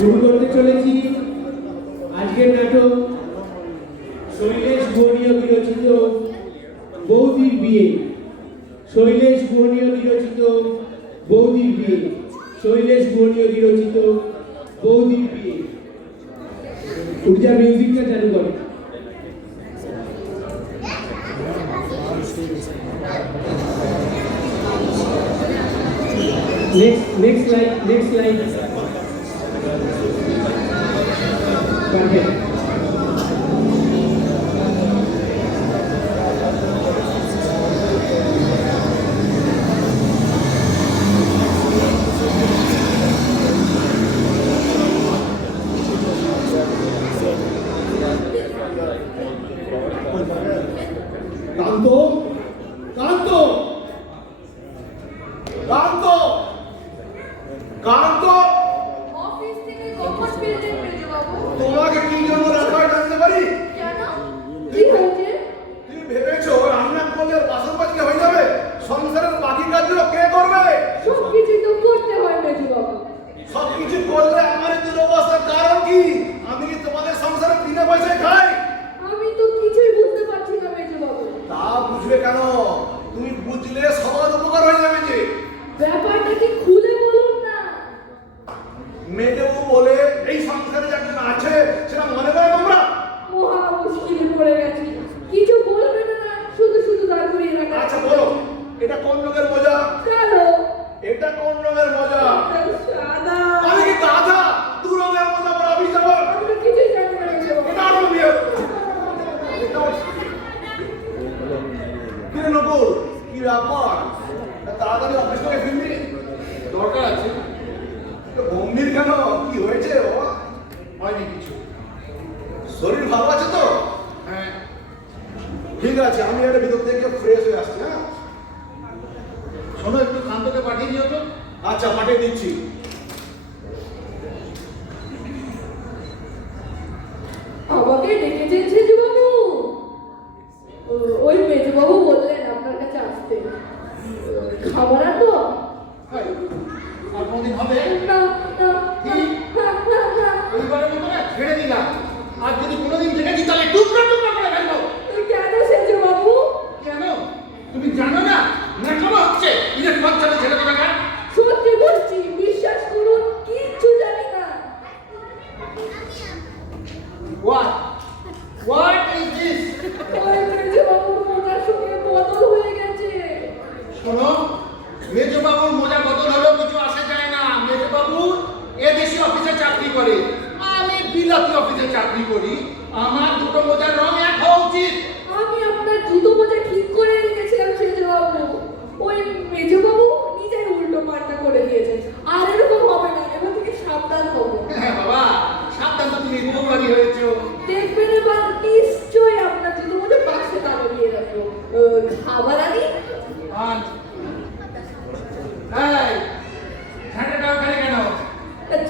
শুরু করতে চলেছি আজকের নাটক শৈলেশ বর্ণীয় বিরচিত বৌদির বিয়ে। শৈলেশ বর্ণীয় বিরচিত বৌদির বিয়ে। শৈলেশ বর্ণীয় বিরচিত বৌদির বিয়ে। উর্জা মিউজিকটা চালু করে। Next slide. Perfect. তোমাকে কি জন্য রাখা জানতে পারি? কেন? কি হয়েছে? তুমি ভেবেছো রান্না করলে বাসন বাজকে হয়ে যাবে? সংসারের বাকি কাজগুলো কে করবে? সবকিছু তো করতে হয় মেজু বাবু। সবকিছু করলে আমার এই দুরবস্থার কারণ কি? আমি কি তোমাদের সংসারে বিনা পয়সায় খাই? আমি তো কিছুই বুঝতে পারছি না মেজু বাবু। তা বুঝবে কেন? তুমি বুঝলে সবার উপকার হয়ে যাবে যে। ব্যাপারটা কি খুলে বলুন না। মেয়েদেবু বলে এই সংসারে একজন আছে সেটা মনে করে তোমরা? মহা মুশকিলে পড়ে গেছি। কিছু বলবে না, শুধু শুধু দাঁড় করিয়ে রাখা। আচ্ছা বলো, এটা কোন রঙের মোজা? কালো। এটা কোন রঙের মোজা? সাদা। আমি কি গাধা? দু রঙের মোজা পরে অফিস যাবো? আমি তো কিছুই জানি না মেজু বাবু। এটা আরো বিয়ে। কিরে নকুল, কি ব্যাপার? তাড়াতাড়ি অফিস থেকে ফিরবি? দরকার আছে। গম্ভীর কেন? কি হয়েছে বাবা? হয়নি কিছু। শরীর ভালো আছে তো? হ্যাঁ ঠিক আছে, আমি একটা ভিতর থেকে ফ্রেশ হয়ে আসছি। হ্যাঁ শোনো, একটু কান্তকে পাঠিয়ে দিও তো। আচ্ছা পাঠিয়ে দিচ্ছি। আমাকে ডেকেছেন সেজু বাবু? ওই মেজু বাবু বললেন আপনার কাছে আসতে। খাবার আর তো? আর কোনদিন হবে? না না কি? এইবারের মতো না ছেড়ে দিলাম। আর যদি কোনোদিন দেখেছি তাহলে টুকরো টুকরো করে ফেলবো। কেন সেজু বাবু? কেন? তুমি জানো না নাটক হচ্ছে? এটা বাচ্চাদের ছেড়ে দেবে না। সত্যি বলছি, বিশ্বাস করুন, কিচ্ছু জানি না। What is this? ওই মেজু বাবুর মোটার সঙ্গে বদল হয়ে গেছে। শোনো, মেজবাবুর মোজা বদল হলেও কিছু আসে যায় না। মেজবাবু এদেশি অফিসে চাকরি করে, আমি বিলাতি অফিসে চাকরি করি। আমার দুটো মোজার রং এক হওয়া উচিত। আমি আপনার জুতো মোজা ঠিক করে রেখেছিলাম সেজু বাবু। ওই মেজু বাবু নিজেই উল্টো পাল্টা করে দিয়েছে। আর এরকম হবে না, এবার থেকে সাবধান হবো। হ্যাঁ বাবা, সাবধান তো তুমি বউবাড়ি হয়েছো। দেখবেন এবার নিশ্চয়ই আপনার জুতো মোজা বাক্সে তালা দিয়ে রাখবো। খাবার আনি? এই ঝাঁটাটা ওখানে কেন?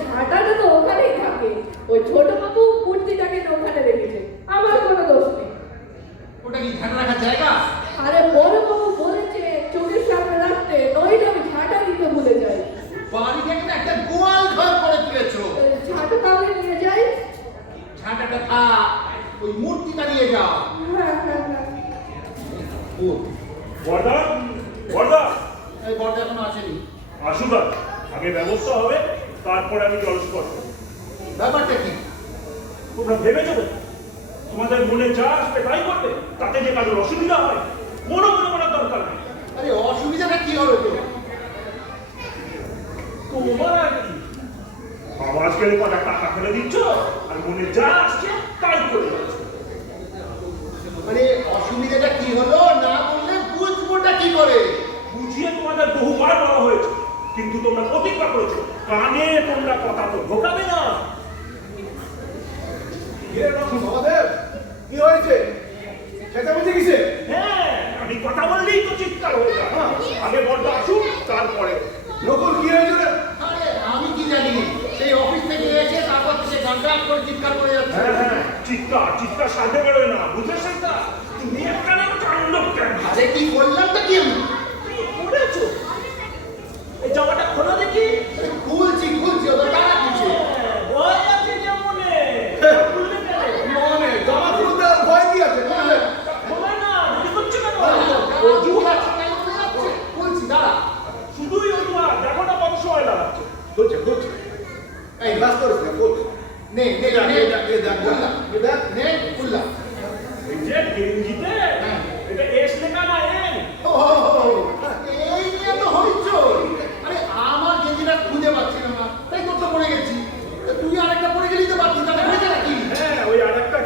ঝাঁটাটা তো ওখানেই থাকে। ওই ছোট বাবু মূর্তিটাকে ওখানে রেখেছে, আমার কোনো দোষ নেই। ওটা কি ঝাঁটা রাখার জায়গা? আরে বড় বাবু বলেছে চোখের সামনে রাখতে, নইলে আমি ঝাঁটা দিতে ভুলে যাই। বাড়িতে একটা গোয়াল ঘর করে তুলেছো। ঝাঁটা তাহলে নিয়ে যাই? ঝাঁটাটা থাক, ওই মূর্তিটা নিয়ে যাও। হ্যাঁ। ও বর্দা বর্দা এই বড় এখনো আসেনি। আসুক, আগে ব্যবস্থা হবে, তারপরে আমি জলস্পর্শ। ব্যাপারটা কি? তোমরা ভেবেছো তো তোমাদের মনে যা আসবে তাই করবে, তাতে যে কারোর অসুবিধা হয় কোনো মনে করার দরকার নেই। আরে অসুবিধাটা কি হবে তো? তোমার আর কি, আওয়াজ গেলে কটা টাকা ফেলে দিচ্ছ আর মনে যা আসছে তাই করে যাচ্ছ। মানে অসুবিধাটা কি হলো না বললে বুঝবোটা কি করে? বুঝিয়ে তোমাদের বহুবার বলা হয়েছে, কিন্তু তোমরা প্রতিজ্ঞা করেছো কানে তোমরা কথা তো ঢোকাবে না। মহাদেব কি হয়েছে? সেটা বুঝে গেছে? হ্যাঁ, আমি কথা বললেই তো চিৎকার হয়ে যায়। আগে বর্দা আসুক, তারপরে। নকুল কি হয়েছে রে? আরে আমি কি জানি, সেই অফিস থেকে এসে তারপর সে গান করে চিৎকার করে যাচ্ছে। হ্যাঁ, চিৎকার সাথে বেরোয় না, বুঝেছেন না? তুমি একটা না কাণ্ড কেন? আরে কি করলাম তা কি আমি? করেছো এই জামাটা খোলা দেখি। খুলছি ওদের টাকা দিচ্ছে। বল এই বাস করিস না বল নে নে দেখ নে দেখ দেখ উল্লা দেখ নে উল্লা এই যে গেঞ্জিতে এটা এস লেখা না এন। ও এই নিয়ে তো হইচই। আরে আমার গেঞ্জিটা খুঁজে পাচ্ছিলাম না, তাই তোরটা পড়ে গেছি। তা তুই আরেকটা পড়ে গেলি তো পাচ্ছিস, তাহলে হয়েছে নাকি? হ্যাঁ, ওই আরেকটা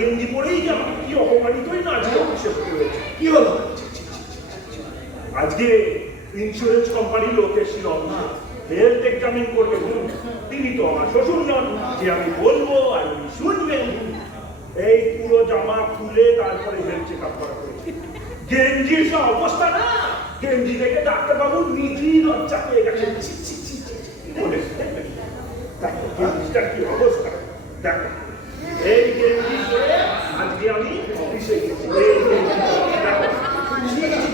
গেঞ্জি পরেই যে আমাকে কি অপমানিতই না আজকে অফিসে হতে হয়েছে। কি হলো আজকে ইন্স্যুরেন্স কোম্পানির লোক এসেছিল অফিসে। হেলথ এক্সামিন করবে বলুন। তিনি তো আমার শ্বশুর নন যে আমি বলবো আর উনি শুনবেন। এই পুরো জামা খুলে তারপরে হেলথ চেক আপ করা হয়েছে। গেঞ্জির সব অবস্থা না, গেঞ্জি দেখে ডাক্তারবাবু নিজেই লজ্জা পেয়ে গেছেন। ছি, ছি, ছি, ছি, ছি, বলে দেখো গেঞ্জিটার কি অবস্থা দেখো। এই গেঞ্জি পরে আজকে আমি অফিসে গেছি। এই গেঞ্জি দেখো।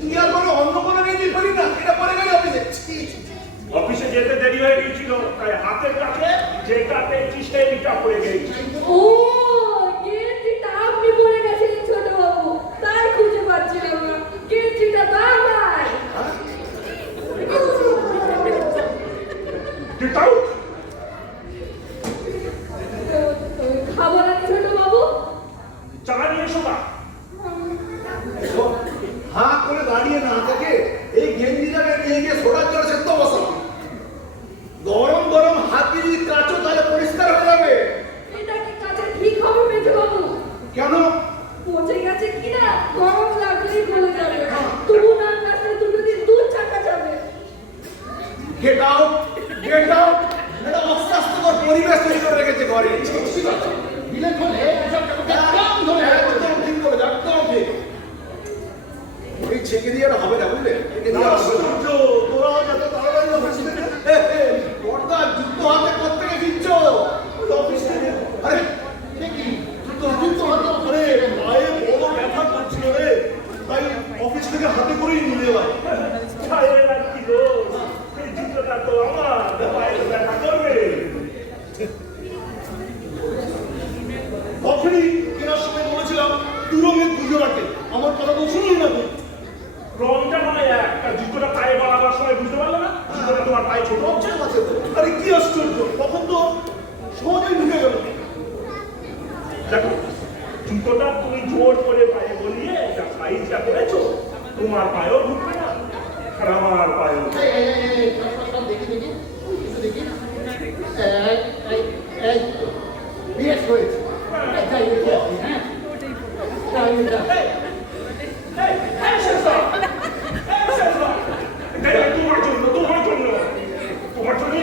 তুই আর কোনো অন্য কোনো গেঞ্জি পরি না, এটা পরে গেলে অফিসে অফিসে যেতে দেরি হয়ে গিয়েছিল, তাই হাতের কাছে যেটা পেয়েছি সেইটা পড়ে গেছি। ও গেঞ্জিটা আপনি পরে গেছিলেন ছোট বাবু, তাই খুঁজে পাচ্ছিলাম না। গেঞ্জিটা তো আমার। Get out! খাবার আছে ছোট বাবু? চা নিয়ে এসো না। হাঁ করে দাঁড়িয়ে না থেকে এই গেঞ্জিটাকে নিয়ে গিয়ে সোডার জলে সেদ্ধ বসাও। গরম গরম হাত দিয়ে যদি কাচো তাহলে পরিষ্কার হয়ে যাবে। এটা কি কাছে ঠিক হবে মেজো বাবু? কেন পচে গেছে কিনা গরম লাগলেই গলে যাবে। তবু না কাছে দুটো দিন দুধ চাকা যাবে। Get out get out. এটা অস্বাস্থ্যকর পরিবেশ তৈরি করে রেখেছে ঘরে। বিলেত হলে এসব একদম ধরে একদম ঠিক করে একদম ঠিক। ওই ছেঁকে দিয়ে আর হবে না বুঝলে, ছেঁকে দিয়ে আর হবে না। তোরা যত তাড়াতাড়ি অফিস থেকে পর্দা যুদ্ধ হাতে কোত্থেকে ফিরছ? ওই অফিস থেকে। আরে সে কি যুদ্ধ হতো আরে পায়ে বড় ব্যথা করছিল রে, তাই অফিস থেকে হাতে করেই নিয়ে এলাম। ছায়ের আর কি দোষ? এই জুতোটা তো আমার, পায়ে ব্যথা করবে। তখনই কেনার সময় বলেছিলাম দু রঙের দুজোড়াকে, আমার কথা তো শুনলি না তুই। রংটা মানে একটা, জুতোটা পায়ে বাড়াবার সময় বুঝতে পারলে না? জুতোটা তোমার পায়ে ছোট হচ্ছে। আরে কি আশ্চর্য, তখন তো সহজেই ঢুকে গেল। দেখো, জুতোটা তুমি জোর করে পায়ে বলিয়ে যা সাইজটা করেছো, তোমার পায়েও ঢুকবে না আর আমার পায়েও। সব দেখি দেখি একটু দেখি। এই বেশ হয়েছে। যাই হ্যাঁ যাই তোমার জন্য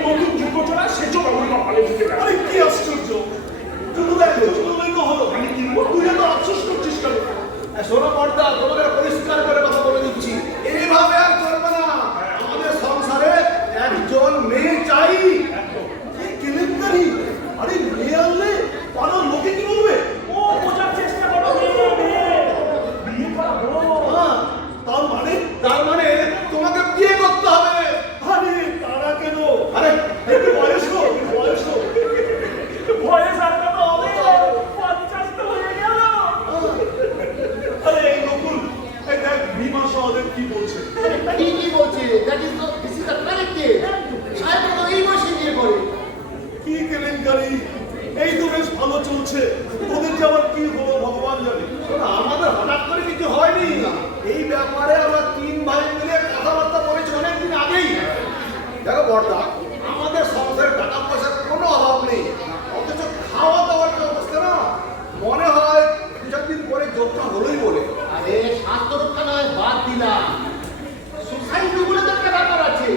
নতুন জুতো চলা সেচো বাবুর কপালে ঢুকে গেল। আরে কি আশ্চর্য, শুধু দেখো শুধুই তো হলো, আমি কিনবো, তুই এত আফসোস করছিস কেন? শোনো পর্দা, তোমাদের পরিষ্কার করে কথা বলে দিচ্ছি, এইভাবে আর চলবে না। আমাদের সংসারে একজন মেয়ে চাই। এই কেলেঙ্কারি, আরে মেয়ে আনলে পাড়ার লোকে কি বলবে? ও বোঝার চেষ্টা করো, বিয়ে করাবো। হ্যাঁ, তার মানে তোমাকে বিয়ে করতে হবে। আরে তারা কেন? আরে একটু বয়স্ক বয়স্ক বয়স আর কত হবে? 50 তো হয়ে গেল। আরে এই নকুল, এই দেখ ভীমা সহদেব কি বলছে। ঠিকই বলছে, that is this is the correct case. সাহেব তো এই বয়সে বিয়ে করে। কি কেলেঙ্কারি, এই তো বেশ ভালো চলছে, ওদের যে আবার কি হলো ভগবান জানে। শোনো, আমাদের হঠাৎ করে কিছু হয়নি। এই ব্যাপারে আমরা 3 ভাই মিলে কথাবার্তা বলেছি অনেকদিন আগেই। দেখো বর্দা, আমাদের সংসারে টাকা পয়সার কোনো অভাব নেই, অথচ খাওয়া দাওয়ার যে অবস্থা না, মনে হয় 2-4 দিন পরে যোগটা হলোই বলে। আরে স্বাস্থ্য রক্ষা নয় বাদ দিলাম, সোসাইটি বলে তো একটা ব্যাপার আছে।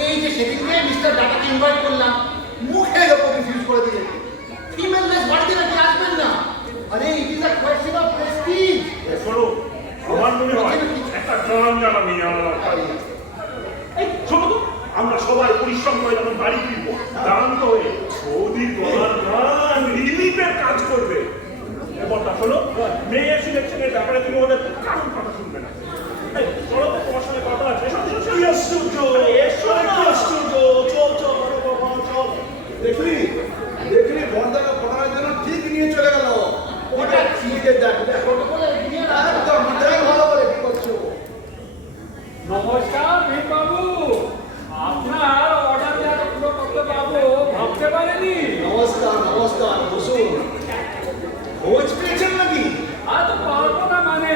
এই যে সেদিনকে মিস্টার ডাটাকে ইনভাইট করলাম, মুখের ওপর রিফিউজ করে দিলেন। ফিমেল লেস বাড়িতে নাকি আসবেন না। আরে it is a question of Prestige. শোনো, আমার মনে হয় একটা গান জানা মেয়ে আনা দরকার। এই শোনো তো, আমরা সবাই পরিশ্রম করে যখন বাড়ি ফিরবো, ক্লান্ত হয়ে বৌদির গলার গান রিলিফের কাজ করবে। এবারটা শোনো, মেয়ে সিলেকশনের ব্যাপারে তুমি ওদের কারণ কথা শুনবে না। এই চলো তো, তোমার সঙ্গে কথা আছে। কি আশ্চর্য, আরে কি আশ্চর্য, চল চল আরে বাবা চল। দেখলি বর্দাকে পড়ানোর জন্য ঠিক নিয়ে চলে গেল। ওটা চিকে দেখ দেখ, ছোট বলে বিয়ে না। একদম দেখ ভালো করে কি করছো। নমস্কার ভীম বাবু, আপনার অর্ডার দেওয়াটা পুরো করতে বুঝতে পারেনি? নমস্কার নমস্কার, বসুন। খোঁজ পেয়েছেন নাকি? আর তো পারবো না মানে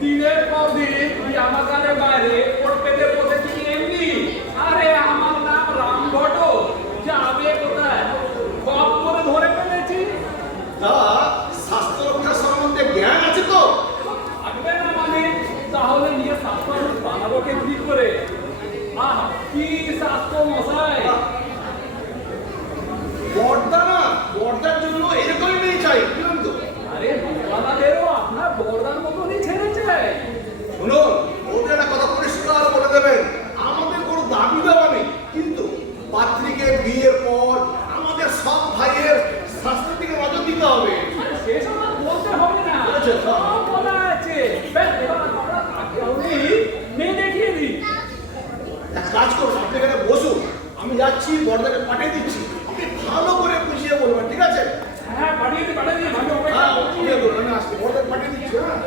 দিনের পর দিন তুই আমাদের বাইরে ওর পেটে বসেছি এমনি। আরে আমার নাম রামভট্ট, যাবে কোথায়? কম করে ধরে ফেলেছি। তা স্বাস্থ্য রক্ষা সম্বন্ধে জ্ঞান আছে তো? থাকবে না মানে তাহলে নিয়ে স্বাস্থ্য বানাবো কি করে? আহ কি স্বাস্থ্য মশাই! বর্দা না, বর্দার জন্য এরকমই মেয়ে চাই, বুঝলেন তো? আরে বাবাদেরও আপনার বর্দার মতনই ছেড়েছে। শুনুন, ওদের একটা কথা পরিষ্কার বলে দেবেন, আমাদের কোনো দাবি দেওয়া নেই, কিন্তু পাত্রীকে বিয়ের পর আমাদের সব ভাইয়ের স্বাস্থ্যের দিকে নজর দিতে হবে। আরে সেসব আর বলতে হবে না, বলেছে তো? সব বলা আছে। ব্যাস, এবার আমরা তাকেই মেয়ে দেখিয়ে দিই। এক কাজ করুন, আপনি এখানে বসুন, আমি যাচ্ছি, বর্দাকে পাঠিয়ে দিচ্ছি, আপনি ভালো করে বুঝিয়ে বলবেন, ঠিক আছে? হ্যাঁ, পাঠিয়ে দিই, আমি হ্যাঁ, অপেক্ষা করছি। বুঝিয়ে বলুন, আমি আসছি, বর্দাকে পাঠিয়ে দিচ্ছি, হ্যাঁ।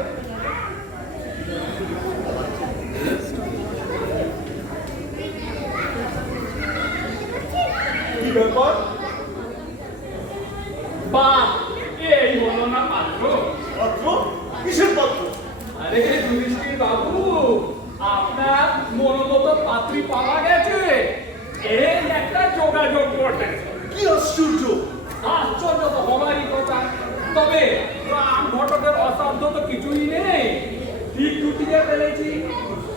কি ব্যাপার? বাহ, এই হলো না পাত্র। পাত্র? কিসের পাত্র? আরে যুধিষ্ঠির বাবু, আপনার মনোমত পাত্রী পাওয়া গেছে। এই একটা যোগাযোগ বটে। কি আশ্চর্য! আশ্চর্য তো হবারই কথা। তবে রাম ঘটকের অসাধ্য তো কিছুই নেই। ঠিক জুটিয়ে ফেলেছি।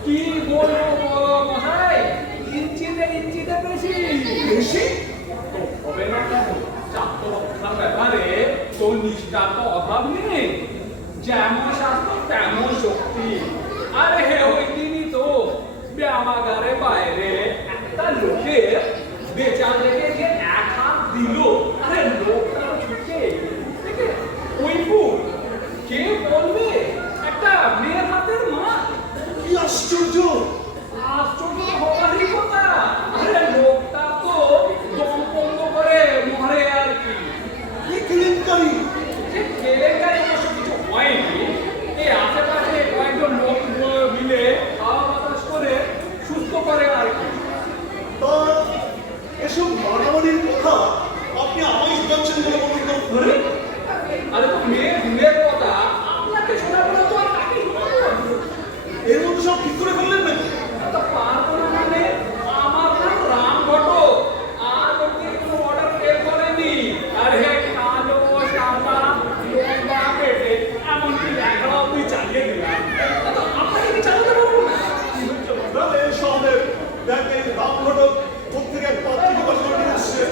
কি বলবো বলো মশাই, ইঞ্চিতে বেশি। বেশি? তো হবে না কেন? স্বাস্থ্য রক্ষার ব্যাপারে তো নিষ্ঠার তো অভাব নেই। যেমন স্বাস্থ্য তেমন শক্তি। আরে হে ওই দিনই তো ব্যায়ামাগারে বাইরে একটা লোকের বেচা থেকে যে এক হাত দিল। আরে লোকটা ছুটে থেকে ওই ফুল কে বলবে একটা মেয়ের হাতের মা? কি আশ্চর্য! আশ্চর্য হবারই কথা। আরে লোকটা তো দম বন্ধ করে মরে আর কি। কি কেলেঙ্কারি! যে কেলেঙ্কারি অবশ্য কিছু হয়নি। এই আশেপাশে কয়েকজন লোক মিলে খাওয়া বাতাস করে সুস্থ করে আর কি। তা এসব মারামারির কথা আপনি আমায় শোনাচ্ছেন বলে মনে তো? আরে আরে তো মেয়ের কথা আপনাকে শোনাবো না তো আর কাকে শোনাবো? এর মধ্যে সব ঠিক করে ফেললেন নাকি? তা পারবো না মানে আমার নাম রামভট্ট। আর ওকে কোনো অর্ডার বের করেনি। আর হে কালো সাদা লম্বা পেটে এমনকি লেখাও তুই চালিয়ে দিলাম। তো আপনাকে কি চালাতে পারবো না? কি হচ্ছে বলো? তাহলে এই শহরের দেখেন রামঘটক প্রত্যেক এক পাত্রী জোগাড় করে নিয়ে আসছে,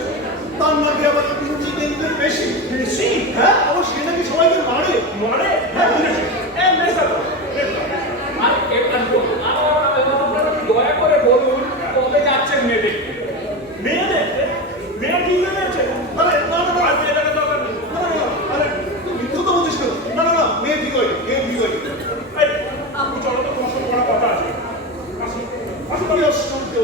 তার নাকি আবার 3 দিনের বেশি। বেশি? হ্যাঁ, আবার সে নাকি সবাইকে মারে। মরে? হ্যাঁ, মেসা তো। আর এটা তো আপনারা দয়া করে বলুন কবে যাচ্ছেন মেয়ে দেখতে? মেয়ে দেখতে? মেয়ে কি হয়েছে? আরে না না না, আর মেয়েটাকে দরকার নেই। না, না, না, আরে তুই মিথ্যা তো বলছিস কেন? না না না, মেয়ে ঠিক হয়, মেয়ে ঠিক হয়। এই, আপনি চলো তো, তোমার সঙ্গে বড় কথা আছে। আসুন, আসুন, কি আশ্চর্য!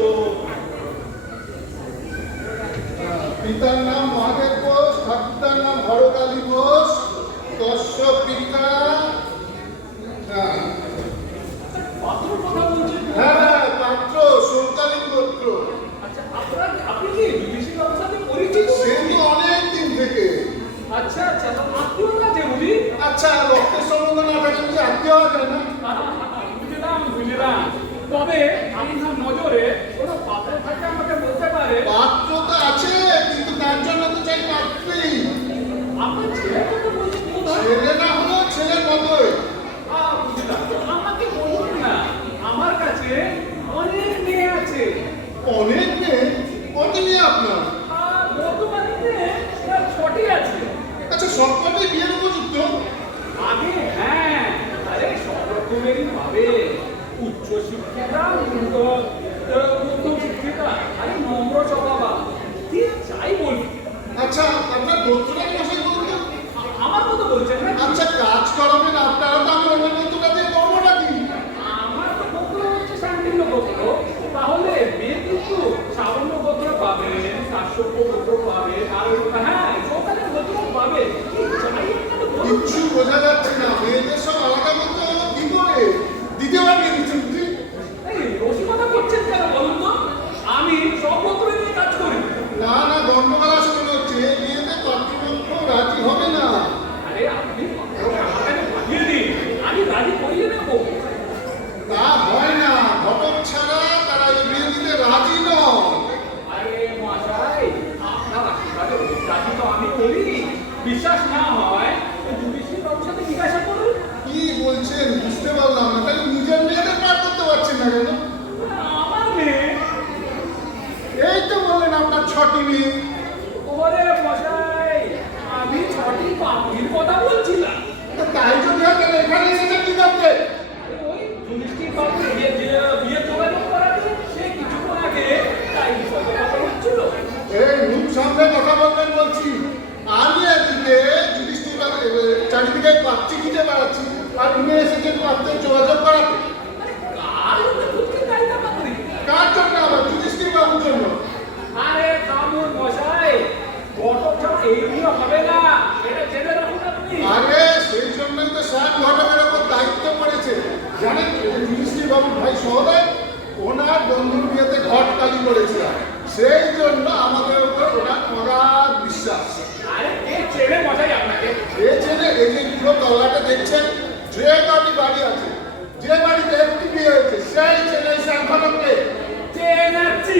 পিতার নাম মহাদেব ঘোষ, ঠাকুরদার নাম হরকালী ঘোষ, দর্শক পিতা। পাত্রর কথা বলছেন? হ্যাঁ, পাত্র সন্তানী গোত্র। আচ্ছা, আপনি কি বিদেশি বাবুর সাথে পরিচিত? সে তো অনেক দিন থেকে। আচ্ছা আচ্ছা, তো আত্মীয়তা যে উনি? আচ্ছা, রক্তের সম্বন্ধ না থাকলে যে আত্মীয় হওয়া যায় না? বুঝলাম। তবে আপনার নজরে কোনো পাত্র থাকে আমাকে বলতে পারে? পাত্র তো আছে, কিন্তু তার জন্য তো চাই পাত্রী। আপনার ছেলের কথা বলছেন কোথায়? ছেলে না হলেও ছেলের মতোই। বুঝলাম। তো আমাকে বলুন না, আমার কাছে অনেক মেয়ে আছে। অনেক মেয়ে? কত মেয়ে আপনার? বর্তমানে 6টি আছে। আচ্ছা, সবকটাই বিয়ের উপযুক্ত? আগে হ্যাঁ, আরে সব রকমেরই পাবে। উচ্চ শিক্ষিতা, মধ্যম শিক্ষিতা, আরে নম্র স্বভাবা, কি চাই বলি। আচ্ছা, আপনার গোত্রটা মশাই বলুন তো? আমার মতো বলছেন না? আচ্ছা, কাজ করাবেন আপনারা, তো আমি অন্য গোত্রটা দিয়ে কর্মটা দিই। আমার তো গোত্র হচ্ছে শান্তিন্য গোত্র। তাহলে মেয়ে কিন্তু সামান্য গোত্র পাবে, শাসক গোত্র পাবে, আর হ্যাঁ সকালের গোত্র পাবে। কি চাই আপনাকে বলুন। কিচ্ছু বোঝা যাচ্ছে না, মেয়েদের সব আলাদা করতে হলো কি করে? দিতে পারবেন কিছু? এই রসিকতা করছেন কেন বলুন তো? আমি সব গোত্র নিয়ে কাজ করি। না না, গন্ডগোল আছে বিশ্বাস না হয় জুডিশিয়াল বাবুর সাথে জিজ্ঞাসা করুন। কি বলছেন বুঝতে পারলাম না, তাহলে নিজের মেয়েদের পার করতে পারছেন না কেন? আমার মেয়ে, এই তো বললেন আপনার 6টি মেয়ে। ওরে মশাই, আমি 6টি পাখির কথা বলছিলাম। তো তাই যদি হয় তাহলে এখানে এসেছেন কি করতে? ওই জুডিশিয়াল বাবু বিয়ে যোগাযোগ করাতে সে কিছুক্ষণ আগে তাই বিষয়ে কথা হচ্ছিল। এই মুখ সামনে কথা বলবেন বলছি। আমি এদিকে চারিদিকে পাচ্ছি খুঁজে বেড়াচ্ছি, আর উনি এসেছেন পাত্রে যোগাযোগ করাতে। কার জন্য খুঁজতে তাই না পাবি? কার জন্য? আবার যুধিষ্ঠির বাবুর জন্য। আরে কামুর মশাই, ঘটক এই নিয়ে হবে না, সেটা জেনে রাখুন আপনি। আরে সেই জন্যই তো স্যার ঘটকের ওপর দায়িত্ব পড়েছে। জানেন যুধিষ্ঠির বাবুর ভাই সহদেব ওনার বন্ধুর বিয়েতে ঘটকালি করেছিল, সেই জন্য আমাদের উপর ওনার অগাধ বিশ্বাস। আরে কে চেনে মশাই আপনাকে? এ ছেলে এই যে পুরো তলাটা দেখছেন, যে কটি বাড়ি আছে, যে বাড়িতে একটি বিয়ে হয়েছে, সেই ছেলে স্যার ঘটককে চেনাচ্ছি,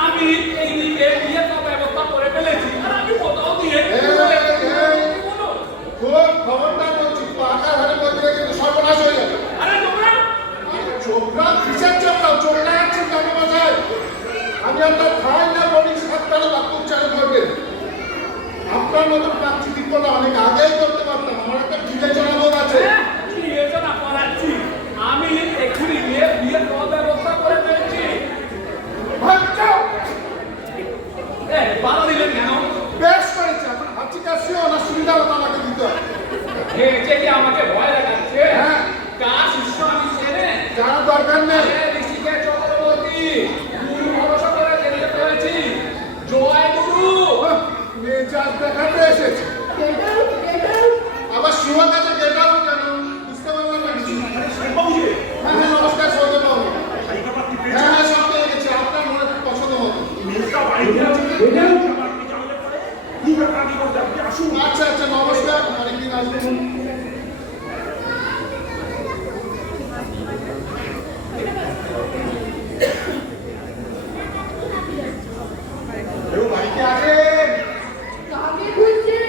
আমি এই দিকে বিয়ে তো ব্যবস্থা করে ফেলেছি, আর আমি কোথাও দিয়ে খুব খবরদার বলছি, পাকা ধরে বলতে কিন্তু সর্বনাশ হয়ে যাবে। আরে তোমরা চোখরা কিসের চোখরা? চোখরা যাচ্ছেন কেন বাজায়? আমি আপনার খাই না বলি 7টার বাক্য উচ্চারণ করবেন। আপনার মতন প্রাকৃতিকতা অনেক আগেই করতে পারতাম। আমার একটা বিবেচনা বোধ আছে। বিবেচনা করাচ্ছি, আমি এক্ষুনি গিয়ে বিয়ের ব্যবস্থা করে ফেলেছি। ভাবছো? বাধা দিলেন কেন? বেশ করেছে। এখন ভাবছি কাশিও না সুবিধা মতো আমাকে দিতে হবে। যে কি আমাকে ভয় দেখাচ্ছে? হ্যাঁ। কার শিষ্য আমি চেনে? জানার দরকার নেই। ঋষিকেশ চক্রবর্তী, গুরু ভরসা করে যেতে পেরেছি। জয় গুরু। মেজাজ দেখাতে এসেছে। আবার শিবা কাছে গেটাও কেন? বুঝতে পারলাম না কিছু। বাবু যে হ্যাঁ হ্যাঁ, নমস্কার সৌদেব বাবু। সাইকা পাত্রী পেয়েছে। হ্যাঁ হ্যাঁ, সব পেয়ে গেছি। আপনার মনে পছন্দ মতো। মেয়েটা বাড়িতে আছে। বেটাও। আপনি জানলে পরে কি ব্যাপার কি করতে আপনি আসুন। আচ্ছা আচ্ছা, নমস্কার। অনেকদিন আসবেন। কেউ বাড়িতে আছেন? কাকে খুঁজছে?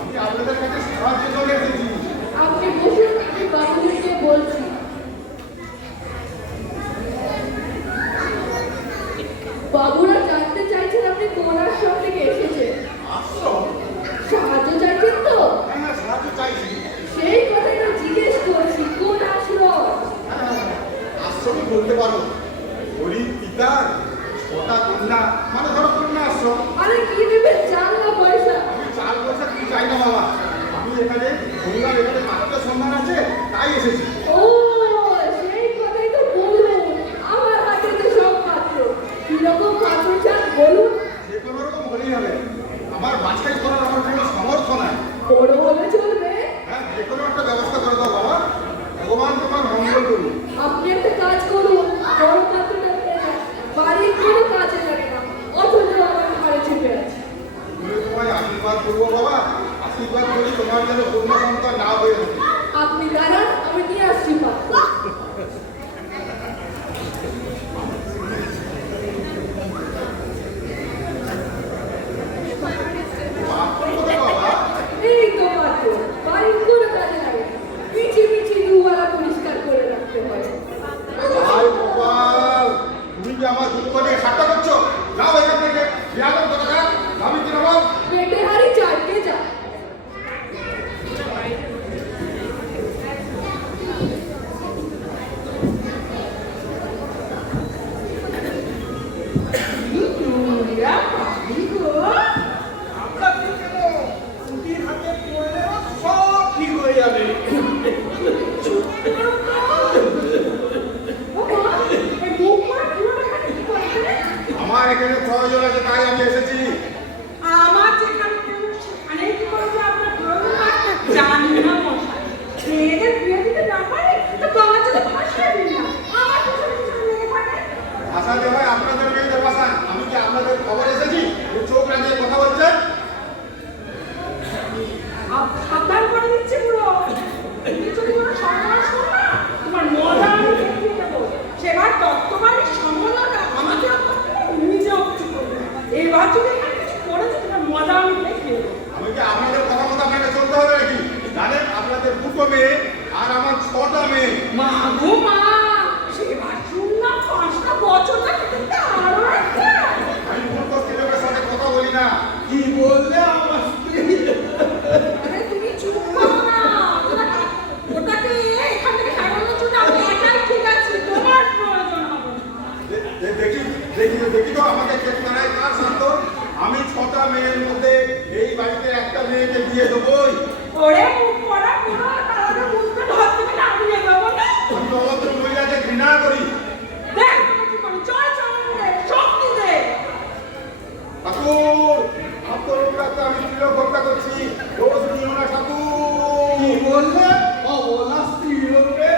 আমি আপনাদের কাছে সাহায্য করে এসেছি। আপনি বসুন, আমি বাবুকে বলছি। বাবুরা জানতে চাইছেন আপনি কোন আশ্রম থেকে এসেছেন। আশ্রম? সাহায্য চাইছেন তো? হ্যাঁ হ্যাঁ, সাহায্য চাইছি। সেই কথাই তো জিজ্ঞেস করছি, কোন আশ্রম? হ্যাঁ, আশ্রমই বলতে পারো। গরিব পিতার 6টা কন্যা, মানে ধরো কন্যা আশ্রম। আরে কি নেবেন, চাল না পয়সা? আমি 4 পয়সা কিছু চাই না বাবা। আমি এখানে শুনলাম এখানে পাত্রের সন্ধান আছে, তাই এসেছি। ও, সেই কথাই তো বলুন। আমার হাতে তো সব পাত্র। কিরকম পাত্র চান বলুন। যে কোনো রকম হলেই হবে। আমার বাছাই করার আমার কোনো সামর্থ্য নাই। বড় হলে চলবে? হ্যাঁ, যে কোনো একটা ব্যবস্থা করে দাও বাবা। ভগবান তোমার মঙ্গল করুন। আপনি একটা কাজ করুন, বড় পাত্রটা নিয়ে যান। বাড়ির কোনো কাজে লাগে না, অথচ আমার ঘরে চেপে আছে। তুমি তোমায় আশীর্বাদ করবো বাবা। আশীর্বাদ করি তোমার যেন কন্যা সন্তান না হয়ে থাকে। আপনি দাঁড়ান, আমি নিয়ে আসছি পাত্র। পাত্র কোথায় বাবা? এই তো পাত্র, বাড়ির কোনো কাজে লাগে না। পিছি পিছি দুবেলা পরিষ্কার করে রাখতে হয়। হায় গোপাল, তুমি কি আমার দুঃখ নিয়ে ঠাট্টা করছো? যাও এখান থেকে। বিয়াদব কোথাকার, আমি কি রকম? পেটে হাড়ি চাটকে যা। আমরা কি কেন ছুটির হাতে পড়লে সব ঠিক হয়ে যাবে। বাবা, এই বৌমা কিভাবে এখানে কি করছে? আমার এখানে প্রয়োজন আছে, তাই আমি এসেছি। আমার যেখানে গো মা, সেবার শুনলাম 5টা বছর না কিন্তু আরো একটা। আমি মূর্খ স্ত্রীলোকের সাথে কথা বলি না। কি বললে আমার স্ত্রী? আরে তুমি চুপ করো না। ওটাকে এখান থেকে সারানোর জন্য আমি একাই ঠিক আছি, তোমার প্রয়োজন হবে না। দেখি তো আমাকে চেক করায় কার শান্ত। আমি 6টা মেয়ের মধ্যে এই বাড়িতে একটা মেয়েকে বিয়ে দেবই। ওরে মুখ পড়া পুরো তাহলে মুখটা ধর থেকে নামিয়ে দেবো না। আমি দলদ্র মহিলাকে ঘৃণা করি। দেখ তোমার কি করি, জয় চন্দ্রে শক্তি দে। ঠাকুর, আত্মরক্ষার্থে আমি স্ত্রীলোক হত্যা করছি, দোষ নিও না ঠাকুর। কি বললে? অবলা স্ত্রী লোককে?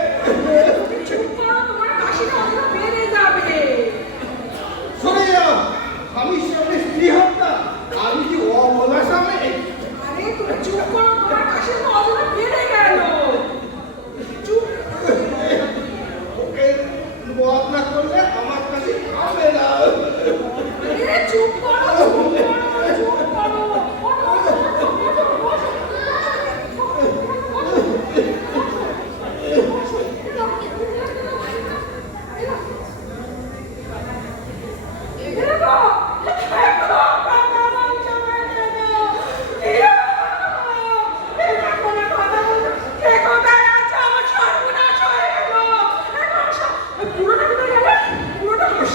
তুমি চুপ করো, তোমার কাশিটা অন্য বেড়ে যাবে। সরে যাও, স্বামীর সামনে স্ত্রী হত্যা, আমি কি অবলা সামনে? আরে তুমি চুপ করো, তোমার কাশিটা অন্য বেড়ে গেল। চুপ। ওকে বদলা করলে আমার কাছে খাবে না। আরে চুপ করো, চুপ করো, চুপ করো। ওঠো, ওঠো, ওঠো, ওঠো, ওঠো।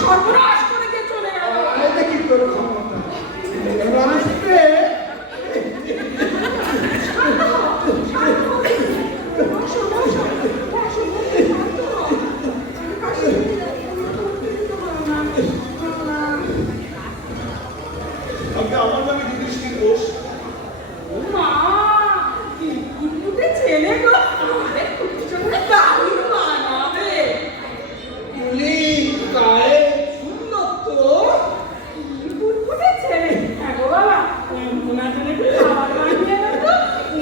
সর্বনাশ করে দিয়ে চলে গেল। আরে কি করে ক্ষমতা? রাষ্ট্রে আপনি আমার নামে যুধিষ্ঠির ঘোষ। মা, কি কুটকুটে ছেলে গো। আরে কুটকুটে দারুণ মানাবে। পুলি গায়ে সুন্দর তো। কি কুটকুটে ছেলে। হ্যাঁ গো বাবা, ওনার জন্য একটু খাবার বানিয়ে দেবে তো।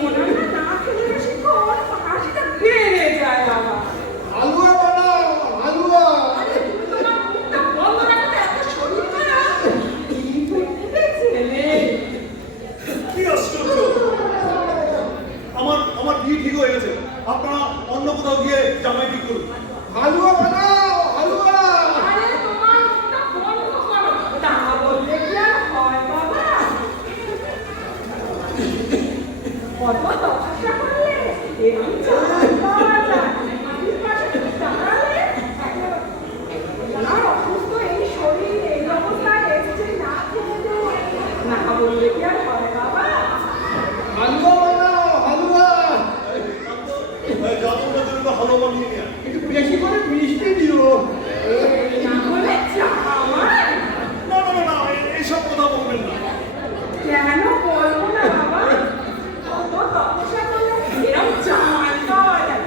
ওনার না খেলে বেশি খাওয়ার হাসিটা বেড়ে যায় বাবা। হালুয়া বানাও, হালুয়া। আরে তুমি তোমার মুখটা বন্ধ রাখতে এত শরীর খারাপ। কি কুটকুটে ছেলে। কি আশ্চর্য! আমার বিয়ে ঠিক হয়ে গেছে। আপনারা অন্য কোথাও গিয়ে জামাই ঠিক করুন। হালুয়া বানাও, হালুয়া। আরে তোমার মুখটা বন্ধ করো। তা বললে কি আর হয় বাবা? কত তপস্যা করলে এরকম চাল পাওয়া যায়। মাটির পাশে দাঁড়ালে তোমার অসুস্থ এই শরীর এই অবস্থায় এসছে না খেয়ে দেবো। না বললে কি আর হয় বাবা? হালুয়া বানাও, হালুয়া। যাদবরা জন্য ভালো বানিয়ে নিয়ে আয়। একটু বেশি করে মিষ্টি দিও। না হলে চা আমার না না না না, এইসব কথা বলবেন না। কেন বলবো না বাবা? কত তপস্যা করলে এরকম জামাই পাওয়া যায়।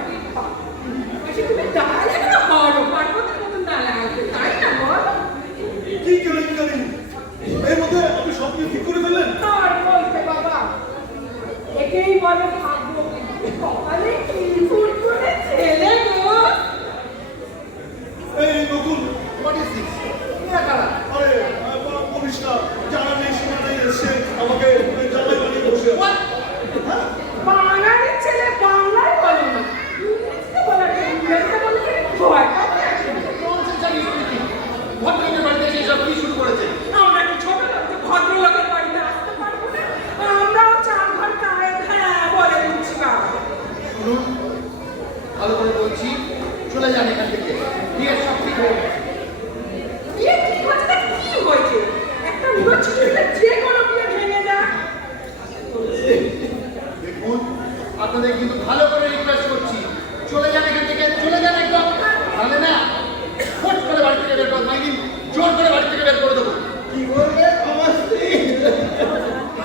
বেশি তুমি দাঁড়ালে কেন হরো পার্বতীর মতন দাঁড়ায় আছে, তাই না বল? কি কেলেঙ্কারি! এর মধ্যে আপনি সব কিছু ঠিক করে ফেললেন। আর বলতে বাবা, একেই বলে ভাগ্য। কপালে কি ফুটফুটে ছেলে গো। এই নতুন What is this? এরা কারা? আরে বলিস না, যারা নেই সেনা নেই এসছে আমাকে জামাই বানিয়ে বসে আছে। What? হ্যাঁ? বাঙালির ছেলে বাংলায় বলে না, ইংরেজিতে বলে না, ইংরেজিতে বলে ভয় পাবে। Nonsense are you speaking? ভদ্রলোকের বাড়িতে এসে এসব কি শুরু করেছে? আমরা কি ছোট লোক যে ভদ্রলোকের বাড়িতে আসতে পারবো না? আমরাও 4 ঘর গায়ে হ্যাঁ বলে দিচ্ছি বাবা। শুনুন, ভালো করে বলছি, চলে যান এখান থেকে। বিয়ের সব ঠিক হয়ে গেছে। বিয়ে ঠিক হয়েছে তা কি হয়েছে? একটা উড়ো চিঠি দিলে যে কোনো বিয়ে ভেঙে যায়। দেখুন, আপনাদের কিন্তু ভালো করে রিকোয়েস্ট করছি, চলে যান এখান থেকে, চলে যান একদম। তাহলে না ফোট করে বাড়ি থেকে বের করে দেবো, একদিন জোর করে বাড়ি থেকে বের করে দেবো। কি বললে আমার স্ত্রী?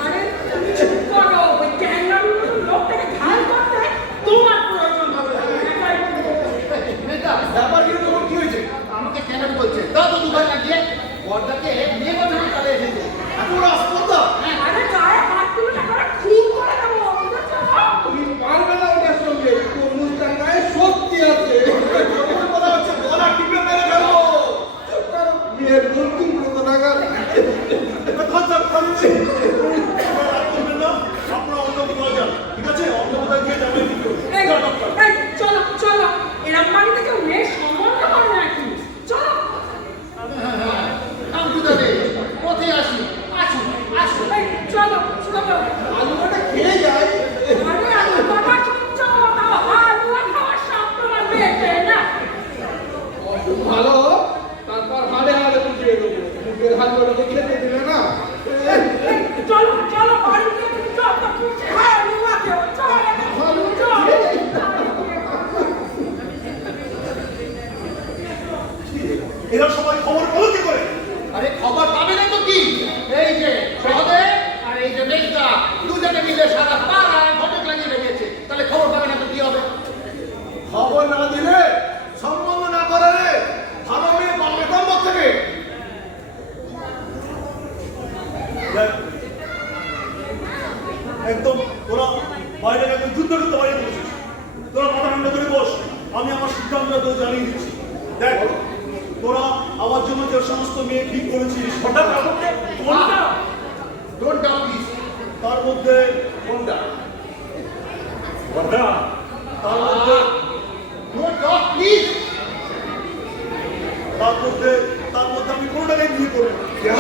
আরে তুমি চুপ করো, ওই ক্যাঙ্গারুর মতো লোকটাকে ঘাল করতে তোমার প্রয়োজন হবে না। একাই করবে। নেতা, ব্যাপার কি তোমার কি হয়েছে? আমাকে কেন বলছে? দাও তো দুবার লাগিয়ে বর্দাকে বিয়ে করতে চলে এসেছে। এত রাস্তা? আরে গায়ে হাত তুলে টাকাটা খুন করে দেবো, বুঝেছো? তুমি পারবে না ওটা চলো চলো আলুটা খেয়ে যায়। আরে আলু বাবা শুনছো তাও হালুয়া খাওয়ার সব তোমার পেটে না ভালো, তারপর হাড়ে হাড়ে বুঝিয়ে দেবো। মুখের হালুয়াটাকে খেতে দিলে না। চলো চলো বাড়ি গিয়ে তুমি যত খুশি হালুয়া খেও চলো চলো এরা সবাই খবর পেলো কি করে? আরে খবর পাবে না তো কি? এই যে সহদে আর এই যে মেঘটা দুজনে মিলে সারা পাড়ায় ঘটক লাগিয়ে রেখেছে। তাহলে খবর পাবে না তো কি হবে? খবর না দিলে, সম্বন্ধ না করালে ভালো মেয়ে পাবে কোন থেকে? দেখ, একদম তোরা বাইরে একদম যুদ্ধ করতে বাইরে বসেছিস। তোরা মাথা ঠান্ডা করে বস, আমি আমার সিদ্ধান্তটা তোর জানিয়ে দিচ্ছি। দেখ, তোরা আমার জন্য যে সমস্ত মেয়ে ঠিক করেছিস হঠাৎ আমাকে কোনটা? Don't touch this. তার মধ্যে কোনটা? বড়দা, তার মধ্যে ডোন্ট টক প্লিজ। তার মধ্যে আমি কোনোটাকে বিয়ে করবো না। কেন?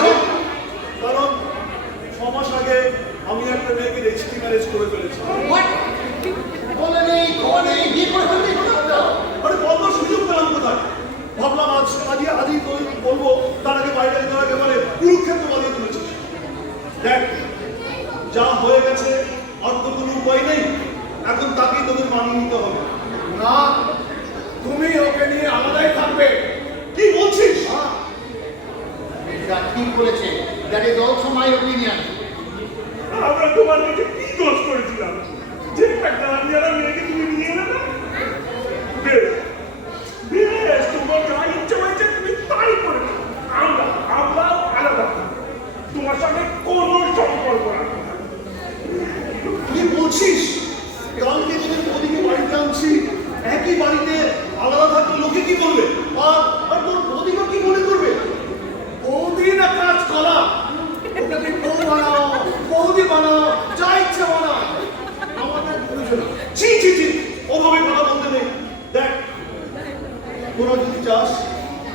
কারণ 6 মাস আগে আমি একটা মেয়েকে রেজিস্ট্রি ম্যারেজ করে ফেলেছি। হোয়াট? বলে নেই খবর নেই বিয়ে করে ফেললেই হলো। আরে বলবার সুযোগ পেলাম কোথায়? ভাবলাম আজই তোর বলবো, তার আগে বাইরে যাওয়ার আগে মানে কুরুক্ষেত্র বানিয়ে তুলেছিস। দেখ, যা হয়ে গেছে আর তো কোনো উপায় নেই, এখন তাকেই তোদের মানিয়ে নিতে হবে। না, তুমি ওকে নিয়ে আলাদাই থাকবে। কি বলছিস? যা ঠিক বলেছে, that is also my opinion. আমরা তোমার মেয়েকে কি দোষ করেছিলাম যে একটা গান যারা মেয়েকে তুমি নিয়ে এলে না? বেশ বেশ, তোমার যা ইচ্ছে হয়েছে তুমি তাই করে নাও। আমরাও আলাদা থাকবো। তোমার সঙ্গে কোনো সম্পর্ক রাখবো না। কি বলছিস? কালকে তোদের মোদিকে বাড়িতে আনছি, একই বাড়িতে আলাদা থাকলে লোকে কি বলবে? আর তোর মোদিকে কি মনে করবে? বৌদি না কাজ করা, ওটাকে বউ বানাও, বৌদি বানাও, যা ইচ্ছে বানাও, আমাদের বুঝে না। ছি ছি ছি, ওভাবে কথা বলতে নেই। দেখ, তোরা যদি চাস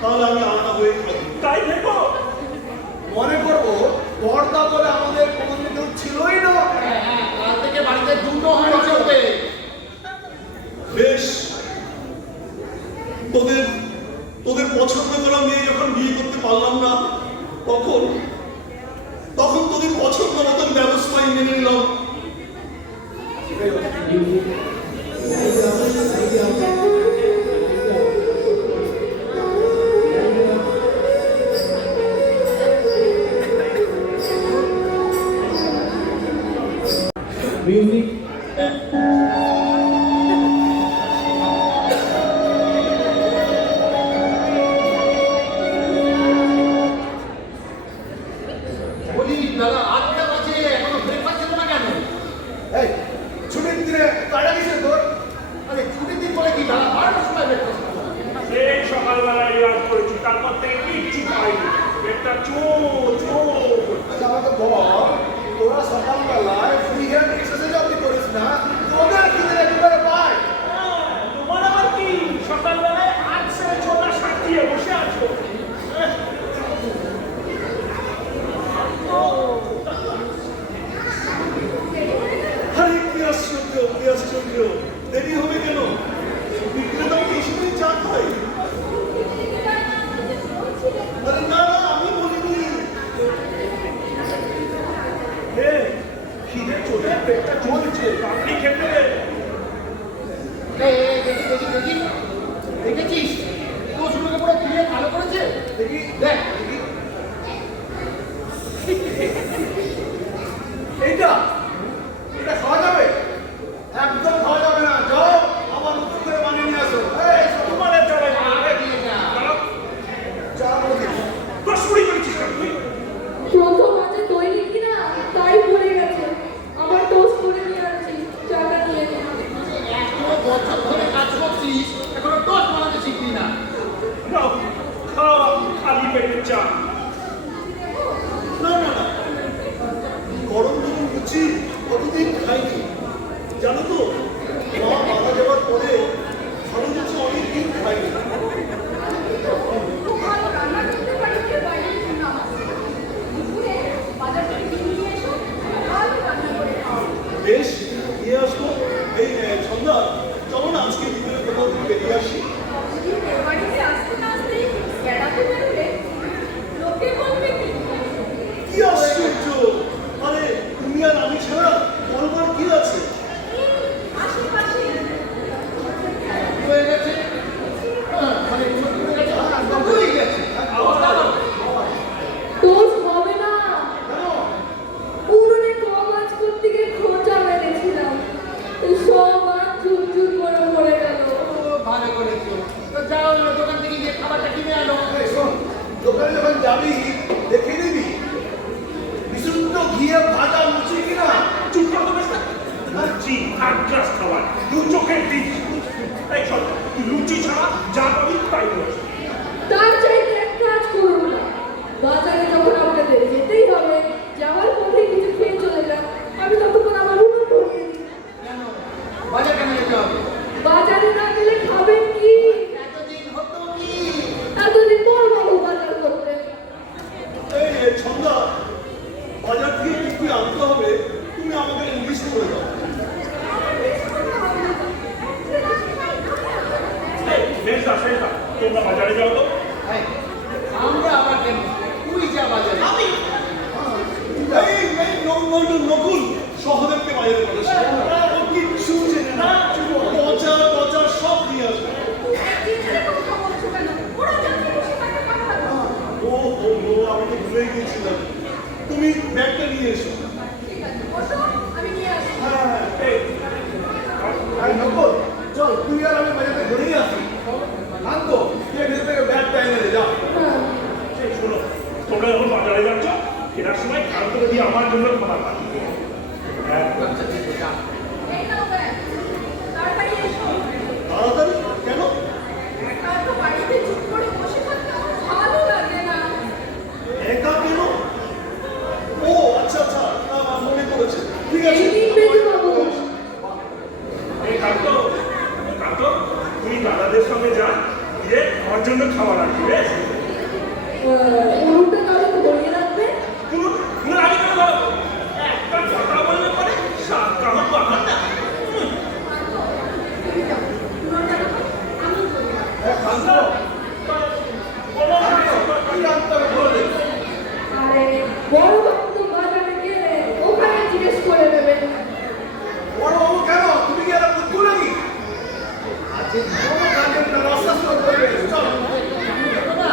তাহলে আমি আলাদা হয়ে থাকবো। তাই দেখো, মনে করবো পর্দা বলে আমাদের কোনোদিন কেউ ছিলই না। হ্যাঁ, কাল থেকে বাড়িতে দুটো হাঁড়ি চলবে। বেশ, তোদের পছন্দ করা মেয়ে যখন বিয়ে করতে পারলাম না, তখন তোদের পছন্দ মতন ব্যবস্থায় মেনে নিলাম। মিউজিক বলি দাদা 8টা বাজে এখনো ব্রেকফাস্ট ছিল না কেন? এই ছুটির দিনে কাটা গেছে তোর? আরে ছুটির দিন বলে কি দাদা 12টার সময় ব্রেকফাস্ট করবো? সেই সকালবেলায় রিয়াজ করেছি, তারপর থেকে কিচ্ছু পাইনি। একটা চো চো আচ্ছা, আমাকে বল, তোরা সকালবেলায় ফ্রি হ্যান্ড এক্সারসাইজ আপনি করিস না, তোদের খিদে একেবারে পায়। তোমার আবার কি সকালবেলায় 8 সাড়ে 6টা সাজিয়ে বসে আছো? আরে কি আশ্চর্য, দেরি হবে কেন? বিক্রেতাও এই সময় চা খাই। আরে না, আমি বলিনি। খিদে চলে পেটটা চলছে, আপনি খেতে দে। দেখি দেখেছিস কোচগুলোকে পুরো ক্লিয়ে ভালো করেছে। দেখি দেখ এইটা এটা খাওয়া যাবে? একদম খাওয়া যাবে না। যাও আবার নতুন করে বানিয়ে নিয়ে আসো। এই তোমার আর চলে না। আরে দিয়ে যা। দাঁড়াও, চা বলছি। তোর শুরু করেছিস কেন তুই? প্রথম আছে তৈরি কিনা তাই ভুলে গেছে। আবার টোস্ট করে নিয়ে আসছি, চাটা নিয়ে নে। এখনো বছর ধরে কাজ করছিস, এখনো টোস্ট বানাতে শিখবি না। নাও, খাও খালি পেটে চা। না, গরম গরম লুচি কতদিন খাইনি। জানো তো, মা মারা যাওয়ার পরে ভালো লুচি অনেকদিন খাইনি। ভালো রান্না করতে পারি যে বাইরে না। দুপুরে বাজার থেকে কিনে নিয়ে এসো, বেশ নিয়ে আসবো। এই সন্ধ্যা চলো না আজকে বিকেলে কোথাও থেকে বেরিয়ে আসি। বাড়িতে আসতে না আসতে বেড়াতে বেরোলে লোকে বলবে কি? কি আশ্চর্য! মানে তুমি আর আমি ছাড়া বলবার কি আছে? আশেপাশে হয়ে গেছে। হ্যাঁ, মানে সত্যি হয়ে গেছে। হ্যাঁ, একদম হয়েই গেছে। টোস্ট হবে না। উনুনে কমাজ করতে গিয়ে খোঁচা মেরেছিলাম, সব আর চুরচুর করে পড়ে গেল। ও, ভালো করেছো। তো যাও না, দোকান থেকে গিয়ে খাবারটা কিনে আনো। এই শোন, দোকানে যখন যাবি দেখে নিবি বিশুদ্ধ ঘিয়ে ভাজা লুচি কিনা। চুপ করো তো বেশটা। লুচি থার্ড ক্লাস খাবার, দু চোখের দিক। এই শোন, তুই লুচি ছাড়া যা পাবি তাই কর। তার চাইতে এক কাজ করুন না, বাজারে যখন আপনাদের যেতেই হবে, যাওয়ার পথে কিছু খেয়ে চলে যান। আমি ততক্ষণ আমার উনুন ধরিয়ে দিই। কেন? বাজার কেন যেতে হবে? বাজারে না গেলে খাবেন কি? এতদিন হতো কি? এতদিন পর বাবু বাজার করতে। এই সন্ধ্যা, বাজার থেকে কি কি আনতে হবে তুমি আমাকে লিস্ট করে দাও। এই বেশটা বেশটা, তোমরা বাজারে যাও তো। এই, আমরা আবার কেন? তুই যা বাজারে। আমি? এই নকুল সহদেবকে বাজারে বলেছে ও কিচ্ছু চেনে না, পচা পচা সব নিয়ে আসবে। ও ও ও, আমি তো ভুলেই গেছিলাম। তুমি ব্যাগটা নিয়ে এসো। আমি নিয়ে আসি। হ্যাঁ, এই, আর নকল, চল তুই আর আমি বাজারে ঘুরেই আসি। আনতো তুই ভেতর থেকে ব্যাগটা এনে দে, যা। এই শোনো, তোমরা যখন বাজারে যাচ্ছ কেনার সময় কাল করে দিয়ে আমার জন্য খাবার পাঠিয়ে দেবে। হ্যাঁ, এই নাও ব্যাগ, তাড়াতাড়ি এসো। তাড়াতাড়ি কেন? একা তো বাড়িতে চুপ করে বসে থাকতে আমার ভালো লাগে না। একা কেন? ও আচ্ছা আচ্ছা, মনে পড়েছে। ঠিক আছে। এই নিন বেজু বাবু। এই কান্ত, কান্ত, তুই দাদাদের সঙ্গে যা, গিয়ে আমার জন্য খাবার আনবি, বেশ? উনুনটা তাহলে ধরিয়ে রাখবে। শুনুন, শুনুন, আমি কেন বলবো? একটা কথা বললে পরে সাত কামড় বাহান না। তুমি যাও, উনুনটা রাখো, আমি ধরিয়ে রাখবো। শান্ত, বলো না, কি আনতে হবে বলে দে। আরে বড় বাবু তো বাজারে গেলে ওখানে জিজ্ঞেস করে নেবেন। বড় বাবু কেন? তুমি কি আর বুদ্ধু নাকি? আছে কোনো কাজের না, রাস্তা সব করবে। চল, না,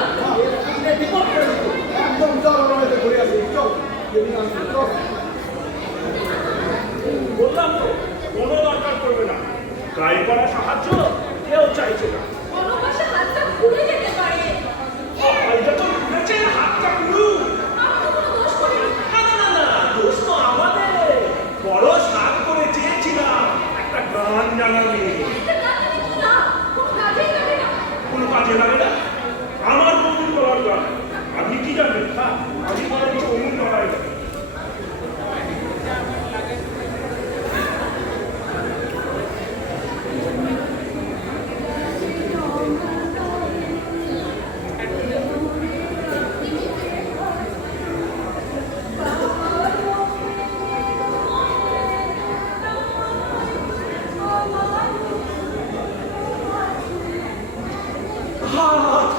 এটা বিপদ করে দিত। একদম চল, আমরা বাড়িতে ঘুরে আসি। চল, এমনি আসি, চল। বললাম তো, কোনো দরকার পড়বে না। গায়ে করা সাহায্য কেউ চাইছে না। কোনো মাসে হাতটা খুলে যেতে পারে। এটা তো ঘুরেছে, হাতটা পুরু। আমি তো কোনো দোষ করিনি। না না না না, দোষ তো আমাদের। বড় সাত করে চেয়েছিলাম একটা গান জানাবি। এটা কাজে কি লাভ? কোনো কাজেই লাগে না। কোনো কাজে লাগে না? আমার বন্ধুর করার গান। আপনি কি জানেন? হ্যাঁ, আমি বড় কিছু অমূল করাই না।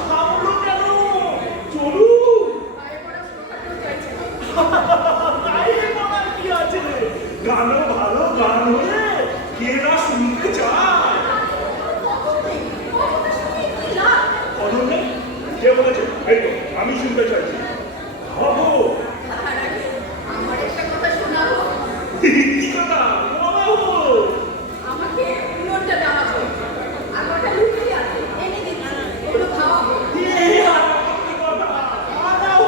থামলো কেন? চলুন। পায়ে পড়া ছোটখাটো চাইছে না। তাই বলার কি আছে? গানও ভালো গান হলে কে না শুনতে চায়? কখনোই, কখনো শুনে কি লাভ? কদম নেই? কে বলেছে? এই তো, আমি শুনতে চাইছি। ভাবো। তার আগে আমার একটা কথা শোনাবো। কি কথা? বলো। আমাকে উনুনটা দেওয়াবো। আর কটা লুচি আছে, এনে দিচ্ছি। ওগুলো খাওয়াবো। এই আর কি কথা? আনাও।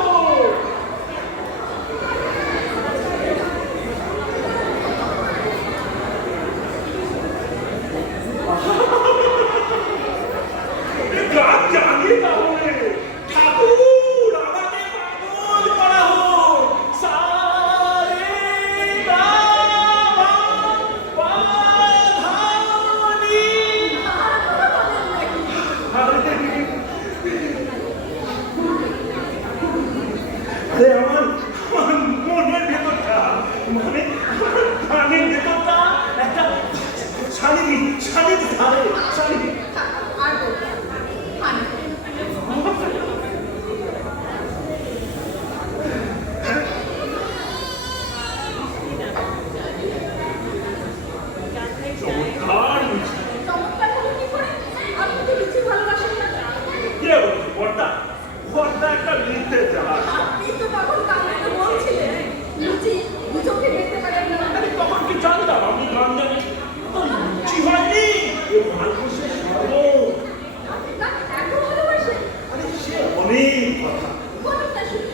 গান জানি তাহলে। ঠাকুর, আমাকে পাগল করা হোক। সারে গা। চোখে দেখতে পারেন না। আরে তখন কি জানতাম আমি গান জানি? তো রুচি হয়নি এ ভালোবাসে সর্ব। তা এত ভালোবাসে? আরে সে অনেক কথা। বলুন না শুনি।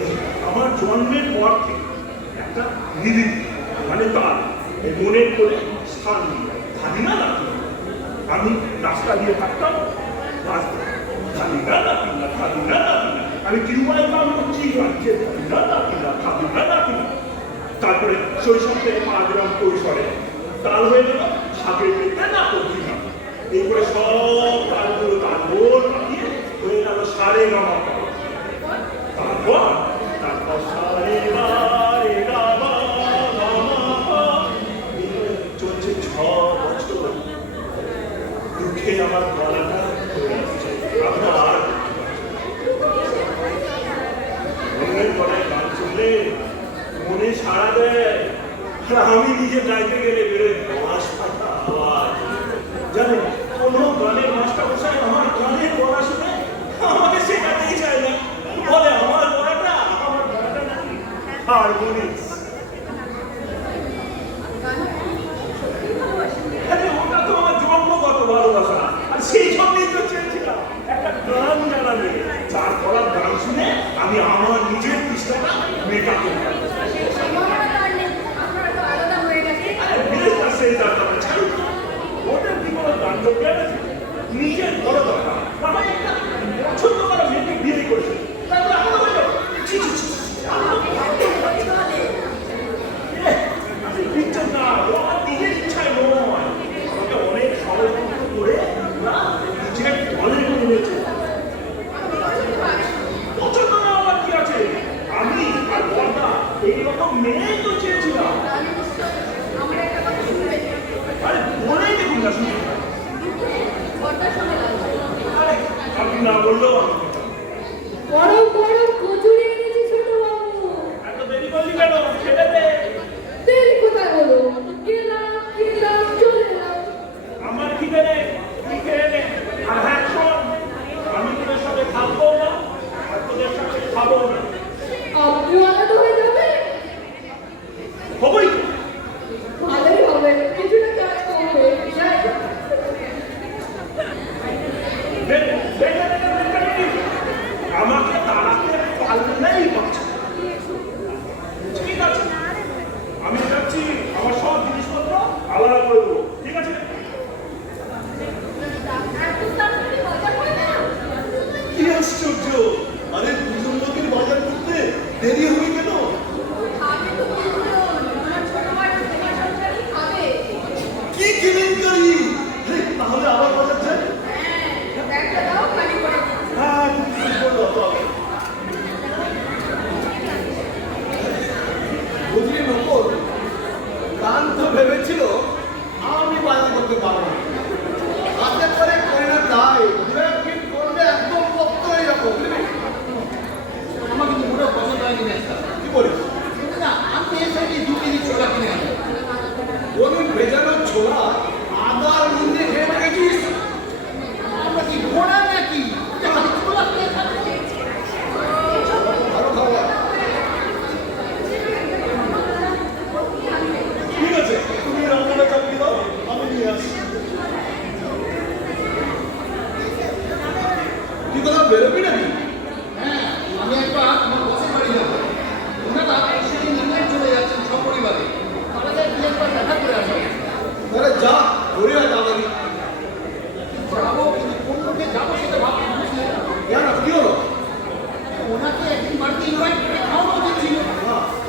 এই আমার জন্মের পর থেকে একটা দিদি মানে তার এই মনের করে স্থান নিয়ে থাকি না নাকি আমি রাস্তা দিয়ে থাকতাম থাকি না নাকি না থাকি না নাকি না আমি কিরুবাই কাম করছি রাজ্যে থাকি না নাকি না থাকি না নাকি না তারপরে শৈশব থেকে মাঝরাম কৈশোরে তাল হয়ে গেল সাপের পেতে না করছি না এই করে সব তালগুলো তাল গোল পাঠিয়ে হয়ে গেল সারে গামা তারপর সারে গা রে গা মা গা মা পা চলছে 6 বছর দুঃখে আমার গলাটা ধরে আসছে আপনার মনের গলায় গান শুনলে মনে সাড়া দেয় আর আমি নিজে গাইতে গেলে বেরোয় বাঁশ ফাটা আওয়াজ জানেন কোনো গানের মাস্টার মশাই আমার গানের গলা শুনে আমাকে শেখাতেই চায় না বলে আমার গলাটা নাকি হারমোনিক্স ওটা তো আমার জন্মগত ভালোবাসা আর সেই জন্যই তো চেয়েছিলাম একটা গান জানাবে যার গলার গান শুনে আমি আমার নিজের পৃষ্ঠাটা মেটাতে পারি সেই সম্ভাবনা তো আর নেই। আপনারা তো আলাদা হয়ে গেছে। আরে বিদেশটা সেই জায়গাটা ছাড়ুন ওদের কি কোনো গান জ্ঞান আছে নিজের বড় দরকার আমার একটা পছন্দ করা মেয়েকে বিয়ে করেছে তারপরে আলাদা হয়ে যাবো ছি ছি ছি আমি বিচ্ছেদ না আমার নিজের ইচ্ছায় নয় আমাকে অনেক ষড়যন্ত্র করে না নিজের দলে নিয়েছে পছন্দ না আমার কি আছে আমি আর বর্দা এইরকম মেয়ে তো চেয়েছিলাম তাহলে নিশ্চয় আমরা একটা কথা শুনবেন। আরে বলেই দেখুন না শুনে বড়টার সঙ্গে লাগবে। আরে আপনি না বললেও গরম গরম কচুরি এনেছি ছোট বাবু। এত দেরি করলি কেন ছেড়ে দে দেরি কোথায় হলো? গেলাম চলে এলাম। আমার খিদে নেই তুই খেয়ে নে আর হ্যাঁ শোন আমি তোদের সাথে থাকবো না আর তোদের সাথে খাবো না আপনিও আলাদা হয়ে যাবেন? হবই তো ভালোই হবে, কিছুটা কাজ করবে। যাই। আমাকে তাড়াতে পারলেই বাঁচে ঠিক আছে আমি যাচ্ছি আমার সব জিনিসপত্র আলাদা করে দেবো ঠিক আছে এত তাড়াতাড়ি বাজার হয় না? কি আশ্চর্য! আরে দুজন লোকের বাজার করতে দেরি হবে কেন? খাবে তো বলুন। আমার ছোট ভাই তোমার সংসারই খাবে। কি কেলেঙ্কারি! আরে, তাহলে আবার বাজার যাই? হ্যাঁ, ব্যাগটা দাও, খালি করে দিচ্ছি। হ্যাঁ, ঠিক বললো তো। বুঝলি নকল গান তো ভেবেছিল আমি বাজার করতে পারবো না হাতে করে করি না তাই 2-1 দিন করলে একদম পক্ত হয়ে যাবো বুঝলি আমার কিন্তু পুরো পছন্দ হয়নি ম্যাচটা। কি বলিস না আমি এসে 2 কেজি ছোলা কিনে আনবো। ওদিন ভেজানো ছোলা আদা আর নুন দিয়ে খেয়ে রেখেছিস আমরা কি ঘোড়া নাকি যে খালি ছোলা খেয়ে থাকবো? ভালো খাবার ঠিক আছে, তুমি রান্নাটা চাপিয়ে দাও, আমি নিয়ে আসছি। তুই কোথাও বেরোবি নাকি হ্যাঁ, আমি একবার আমার বসের বাড়ি যাবো। ওনারা সেদিন ইংল্যান্ড চলে যাচ্ছেন সপরিবারে। আমাদের গিয়ে একবার দেখা করে আসবো। তাহলে যা ঘুরে আয় তাড়াতাড়ি যাবো কিন্তু কোন লোকে যাবো সেটা ভাবছি বুঝলে? কেন কি হলো ওনাকে একদিন বাড়িতে ইনভাইট করে খাওয়ানো দিচ্ছিল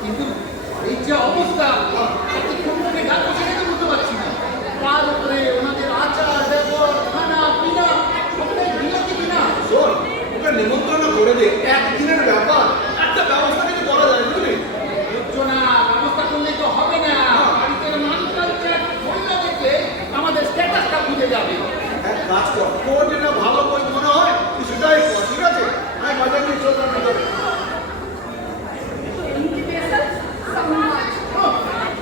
কিন্তু এই যে অবস্থা তাতে কোন লোকে ডাকবো সেটা তো বুঝতে পারছি না। তার উপরে ওনাদের আচার ব্যবহার খানা পিনা সবটাই বিলাতি কিনা। শোন ওকে নিমন্ত্রণ করে দে একদিনের ব্যাপার একটা ব্যবস্থা কিছু করা যায় বুঝলি বুঝছো না, ব্যবস্থা করলে তো হবে না। বাড়িতে মান কালচার মহিলা দেখলে আমাদের স্ট্যাটাসটা বুঝে যাবে। এক কাজ কর তোর যেটা ভালো বই মনে হয় তুই সেটাই কর ঠিক আছে আমি বাজার নিয়ে চললাম Thank you, so much.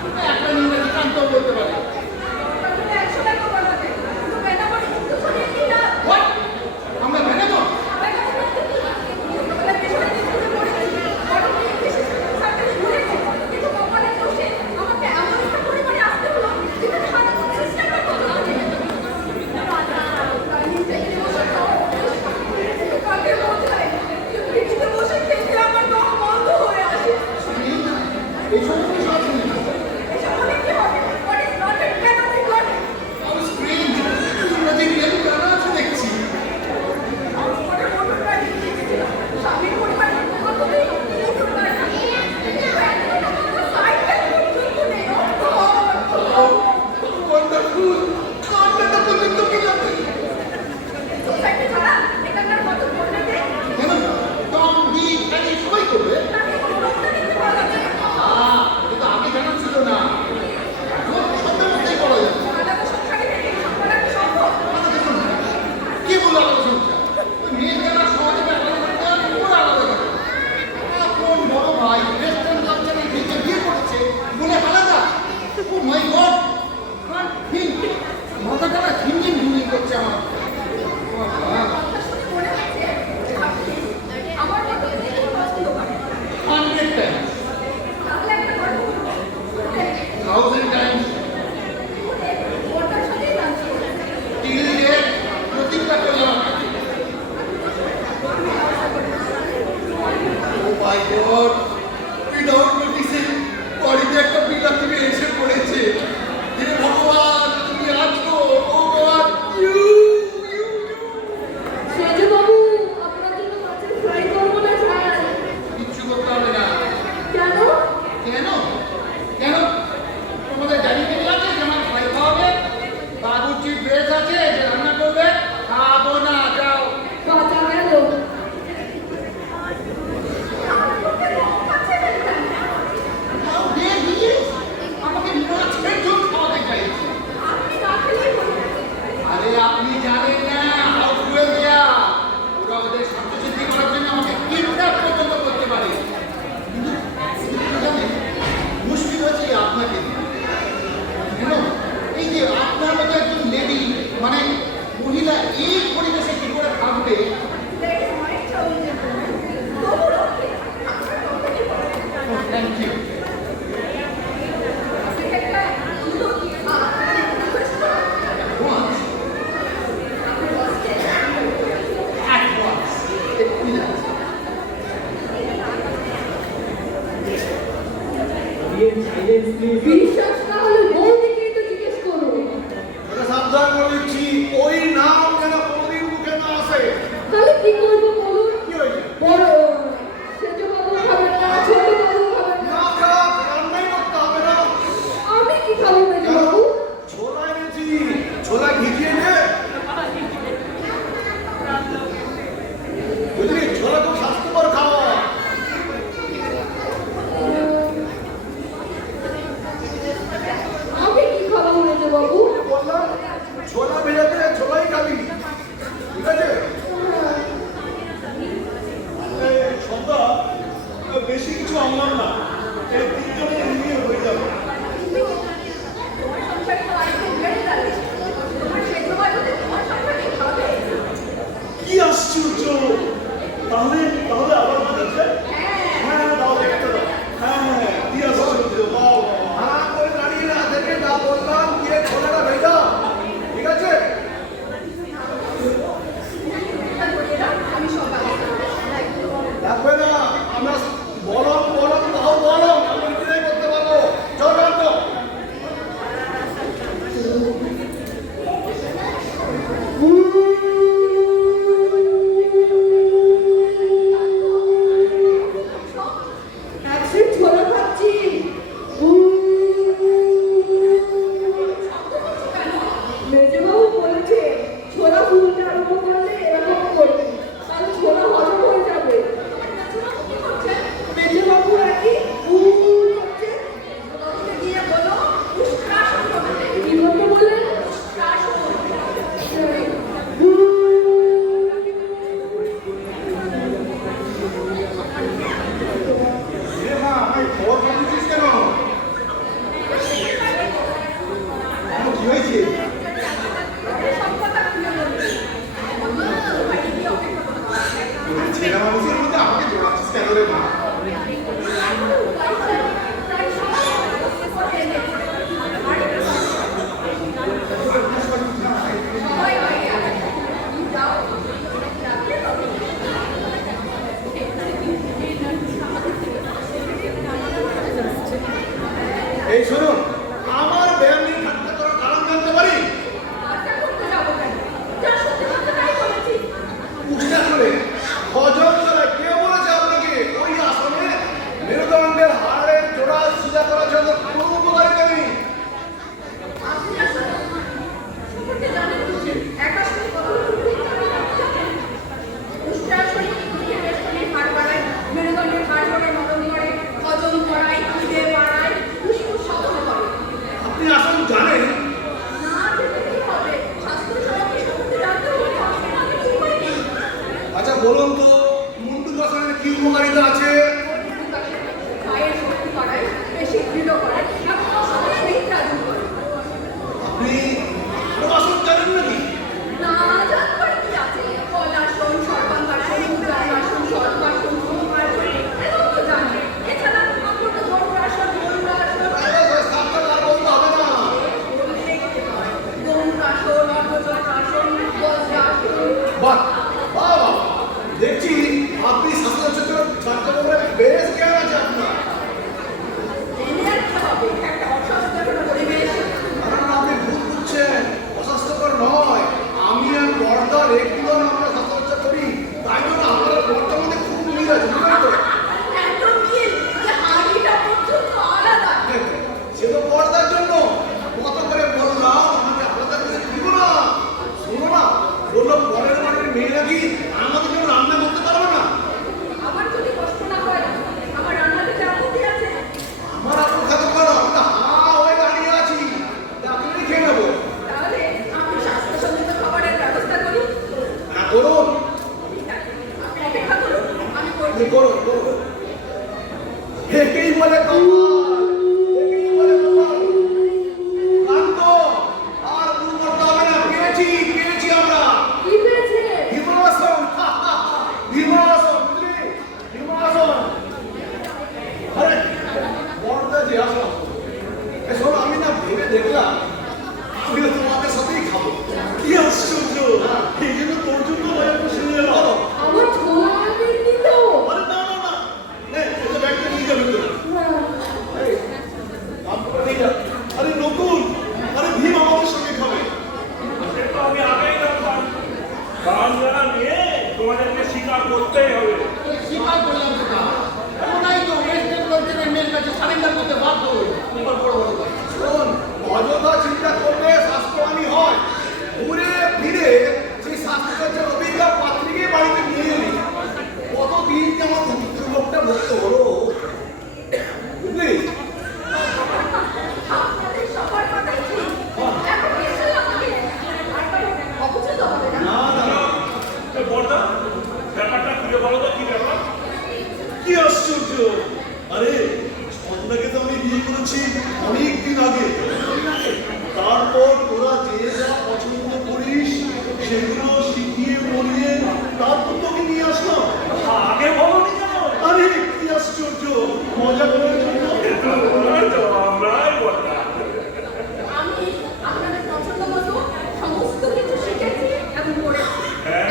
বিশ্বাস না হলে বৌদিকেই তো জিজ্ঞেস করো। এটা সাবধান করে দিচ্ছি, ওই নাম যেন কোনোদিন মুখে না আসে। তাহলে কি করবো বলুন? কি হয়েছে? বড় সেজ বাবু খাবেন না, ছোট বাবু খাবেন না। না খারাপ, রান্নাই করতে হবে না। আমি কি খাবো মেজ কেন? বাবু? ছোলা এনেছি, ছোলা ভিজিয়ে নে। বুঝলি, ছোলা খুব স্বাস্থ্যকর খাওয়া। আমি কি খাবো মেজ বাবু? বললাম ছোলা ভেজাতে ছোলাই খাবি, ঠিক আছে? এই সন্ধ্যা, বেশি কিছু আনলাম না, এই তিনজনে নিয়ে হয়ে যাবে। তোমার সংসারে তো আরেকটু বেড়ে গেলে তোমার সেদ্ধ ভাই হতে তোমার সংসারে খাবে। কি আশ্চর্য! তাহলে তাহলে আবার বানাচ্ছে? হ্যাঁ, দাও দেখতে দাও। হ্যাঁ, কি আশ্চর্য! বাহ, বাহ। হাঁ করে দাঁড়িয়ে না থেকে যা বললাম গিয়ে ছোলাটা ভেজা, ঠিক আছে? আমি সব লাগবে না, আমরা বরং বরং তাও বরং আমরা নিজেরাই করতে পারবো। চল রাখো। একশিট ছোলা খাচ্ছি। মেজবাবু বলেছে ছোলা ফুলতে আরম্ভ করলে এরকম করবে, তাহলে ছোলা হজম হয়ে যাবে। মেজবাবু একই করছে। গিয়ে বলো কি করতে বললেন? এ মা, ভাই খবর পাঠিয়েছিস কেন? কেন, কি হয়েছে? ছেলে মানুষের মধ্যে আমাকে জোড়াচ্ছিস কেন রে মা? এই শুনুন, আমার ব্যায়াম নিয়ে ঠাট্টা করার কারণ জানতে পারি? বুঝতে করে হজম করে কে বলেছে আপনাকে ওই আসনে মেরুদণ্ডের হাড়ের জোড়া সিধা করা ছাড়া কোনো উপকারিতা নেই? মেরুদণ্ডের হাড় জোড়ার মদন করে হজম করায়, খিদে বাড়ায়, ফুসফুস সচল করে। করতেই হবে। স্বীকার করলাম সেটা ওনাই তো ওয়েস্টার্ন কালচারের মেয়ের কাছে সারেন্ডার করতে বাধ্য হই তোমার বড় বড় কথা। শোন, অযথা চিন্তা করলে স্বাস্থ্যহানি হয়। ঘুরে ফিরে সেই স্বাস্থ্যচর্চার অভিজ্ঞতা পাত্রীকে বাড়িতে নিয়ে এলি। কতদিন যে আমার যুবকটা ভর্তি হলো, বুঝলি? আপনাদের সবার কথাই ঠিক। এখন নিশ্চয়ই আমাকে আর কারো অপছন্দ হবে না। না দাদা, তো বড়দা, ব্যাপারটা খুলে বলো তো কি ব্যাপার? কি আশ্চর্য! আরে স্পন্দনাকে তো আমি বিয়ে করেছি অনেক দিন আগে। তারপর তোরা যে যা পছন্দ করিস সেগুলো শিখিয়ে পড়িয়ে তারপর তোকে নিয়ে আসলাম। আগে বলোনি কেন? আরে কি আশ্চর্য! মজা করার জন্য। তো আমরাই বড়দা। আমি আপনাদের পছন্দ মতো সমস্ত কিছু শিখেছি এবং করেছি।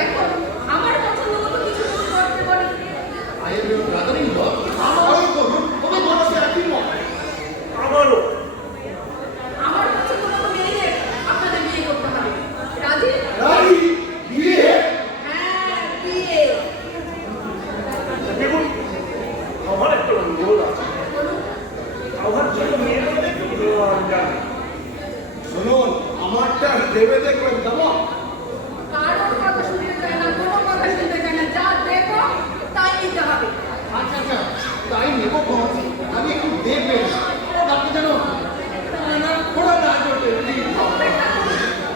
এখন আমার পছন্দ মতো কিছু করতে পারেন। I am your brother in law. আমারও করুন ওকে বলা একই মত। আমারও। আমার পছন্দ মতো মেয়েদের আপনাদের বিয়ে করতে হবে। রাজি? রাজি? বিয়ে? হ্যাঁ, বিয়ে। দেখুন, আমার একটা অনুরোধ আছে। বলুন। আমার জন্য মেয়েদের একটু জানি। শুনুন, আমারটা ভেবে দেখবেন কেমন? কারোর কথা শুনতে চায় না, কোনো কথা শুনতে চায় না। যা দেখো তাই নিতে হবে। আচ্ছা আচ্ছা তাই নেবো কম আমি একটু দেখবেন আপনি যেন ঘোড়া না করতে প্লিজ।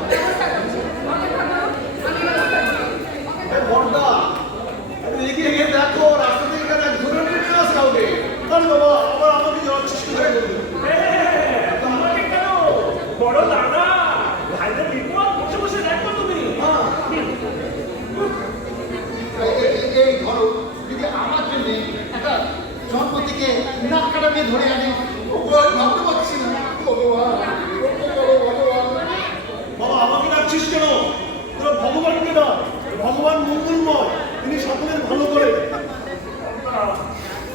ব্যবস্থা করছি। অপেক্ষা করো, আমি ব্যবস্থা করছি। এ বড়দা, আরে এগিয়ে গিয়ে দেখো, রাস্তা থেকে কেন ধরে নিয়ে চলে আসে কাউকে। আরে বাবা আবার আমাকে যাচ্ছিস কোথায় বলবে? তোমাকে কেন? বড় দাদা, ভাইদের বিপদ বসে বসে দেখো তুমি। এই ধরো যদি আমার জন্য একটা জন্ম থেকে নাক কাটা মেয়ে ধরে আনে ভাবতে পারছি না ভগবান ভগবান। বাবা আমাকে ডাকছিস কেন? তোরা ভগবানকে ডাক। ভগবান মঙ্গলময়, তিনি সকলের ভালো করেন।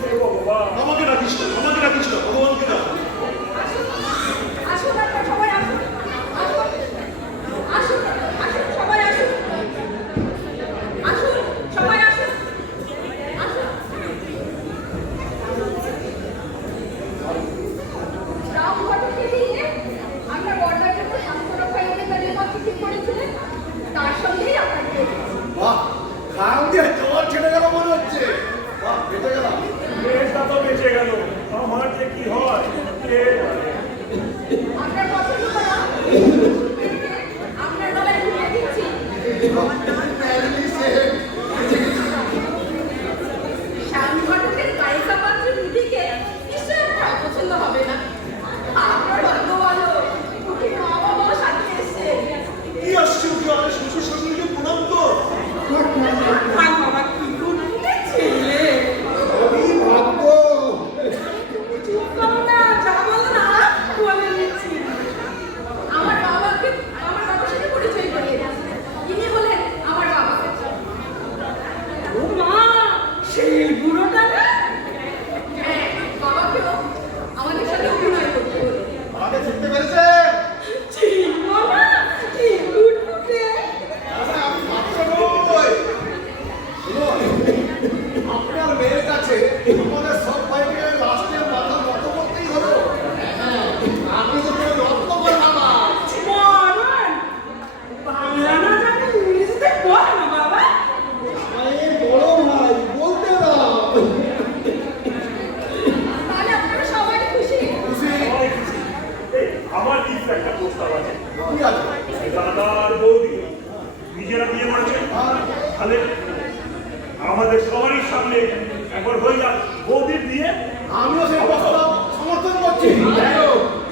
হে ভগবান। আমাকে ডাকিস না, আমাকে ডাকিস না, ভগবানকে ডাক। আসুন, আসুন আপনারা সবাই আসুন। আসুন, আসুন, আসুন সবাই আসুন। আসুন, সবাই আসুন। আসুন। রাম ঘটককে দিয়ে আমরা বর্ডার জন্য স্বাস্থ্য রক্ষায় অধিকারীর পক্ষে ঠিক করেছিলেন। তার সঙ্গেই আপনার বিয়ে হয়েছে। বাহ, খাম দিয়ে জল ছেড়ে গেল মনে হচ্ছে। বাহ, বেঁচে গেলাম। মেয়েটা তো বেঁচে গেল, আমার যে কি হয় কে জানে। আপনার পছন্দ করা আপনার গলায় ঘুরিয়ে দিচ্ছি। শ্যাম ঘটকের গায়িকা পাত্র নিধিকে নিশ্চয়ই আপনার অপছন্দ হবে না। আপনার ভাগ্য ভালো, দুটি মা বাবাও সাথে এসছে। কি আশ্চর্য! আরে শ্বশুর শাশুড়িকে প্রণাম কর। আর বাবা কি গুণগুণে ছেলে। কি ভাগ্য! চুপ করো না, যা বলো না বলে নিচ্ছি। আমার বাবার সাথে পরিচয় করিয়ে দিন। ইনি হলেন আমার বাবা। ও মা, সেই বুড়োটা না? হ্যাঁ, বাবাকেও আমাদের সাথে অভিনয় করতে হলো। আমাকে চিনতে পেরেছে? ঠিক বাবা, কি ফুটফুটে। আরে আমি বাচ্চা নই। শুনুন, আপনার মেয়ের কাছে আমাদের সব ভাইকে লাস্টে মাথা নত করতেই হলো। আপনি তো পুরো রত্নকর বাবা। মরণ, বাংলা না জানে ইংরেজিতে বল না বাবা। আরে বড় ভাই, বলতে দাও। তাহলে আপনারা সবাই খুশি। খুশি? সবাই খুশি। এই, আমার কিন্তু একটা প্রস্তাব আছে। কি আছে? দাদা আর বৌদি নিজেরা বিয়ে করেছে, তাহলে আমাদের সবারই সামনে একবার হয়ে যাক বৌদির বিয়ে। আমিও সেই প্রস্তাব সমর্থন করছি।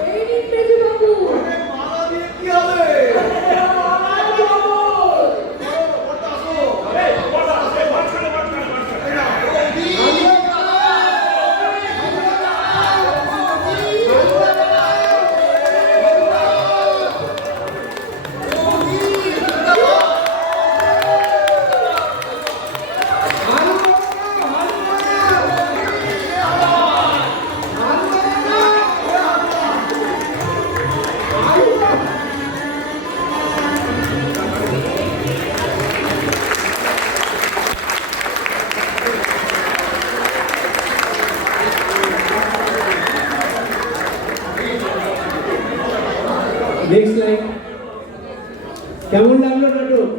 এই নিন মেজো বাবু। আরে মালা দিয়ে কি হবে? ওটা আসো। এই, বড়দা, এই মাঝখানে, মাঝখানে, মাঝখানে। এই নাও। হালুয়া, হালুয়া। Next line. কেমন লাগলো নাটক?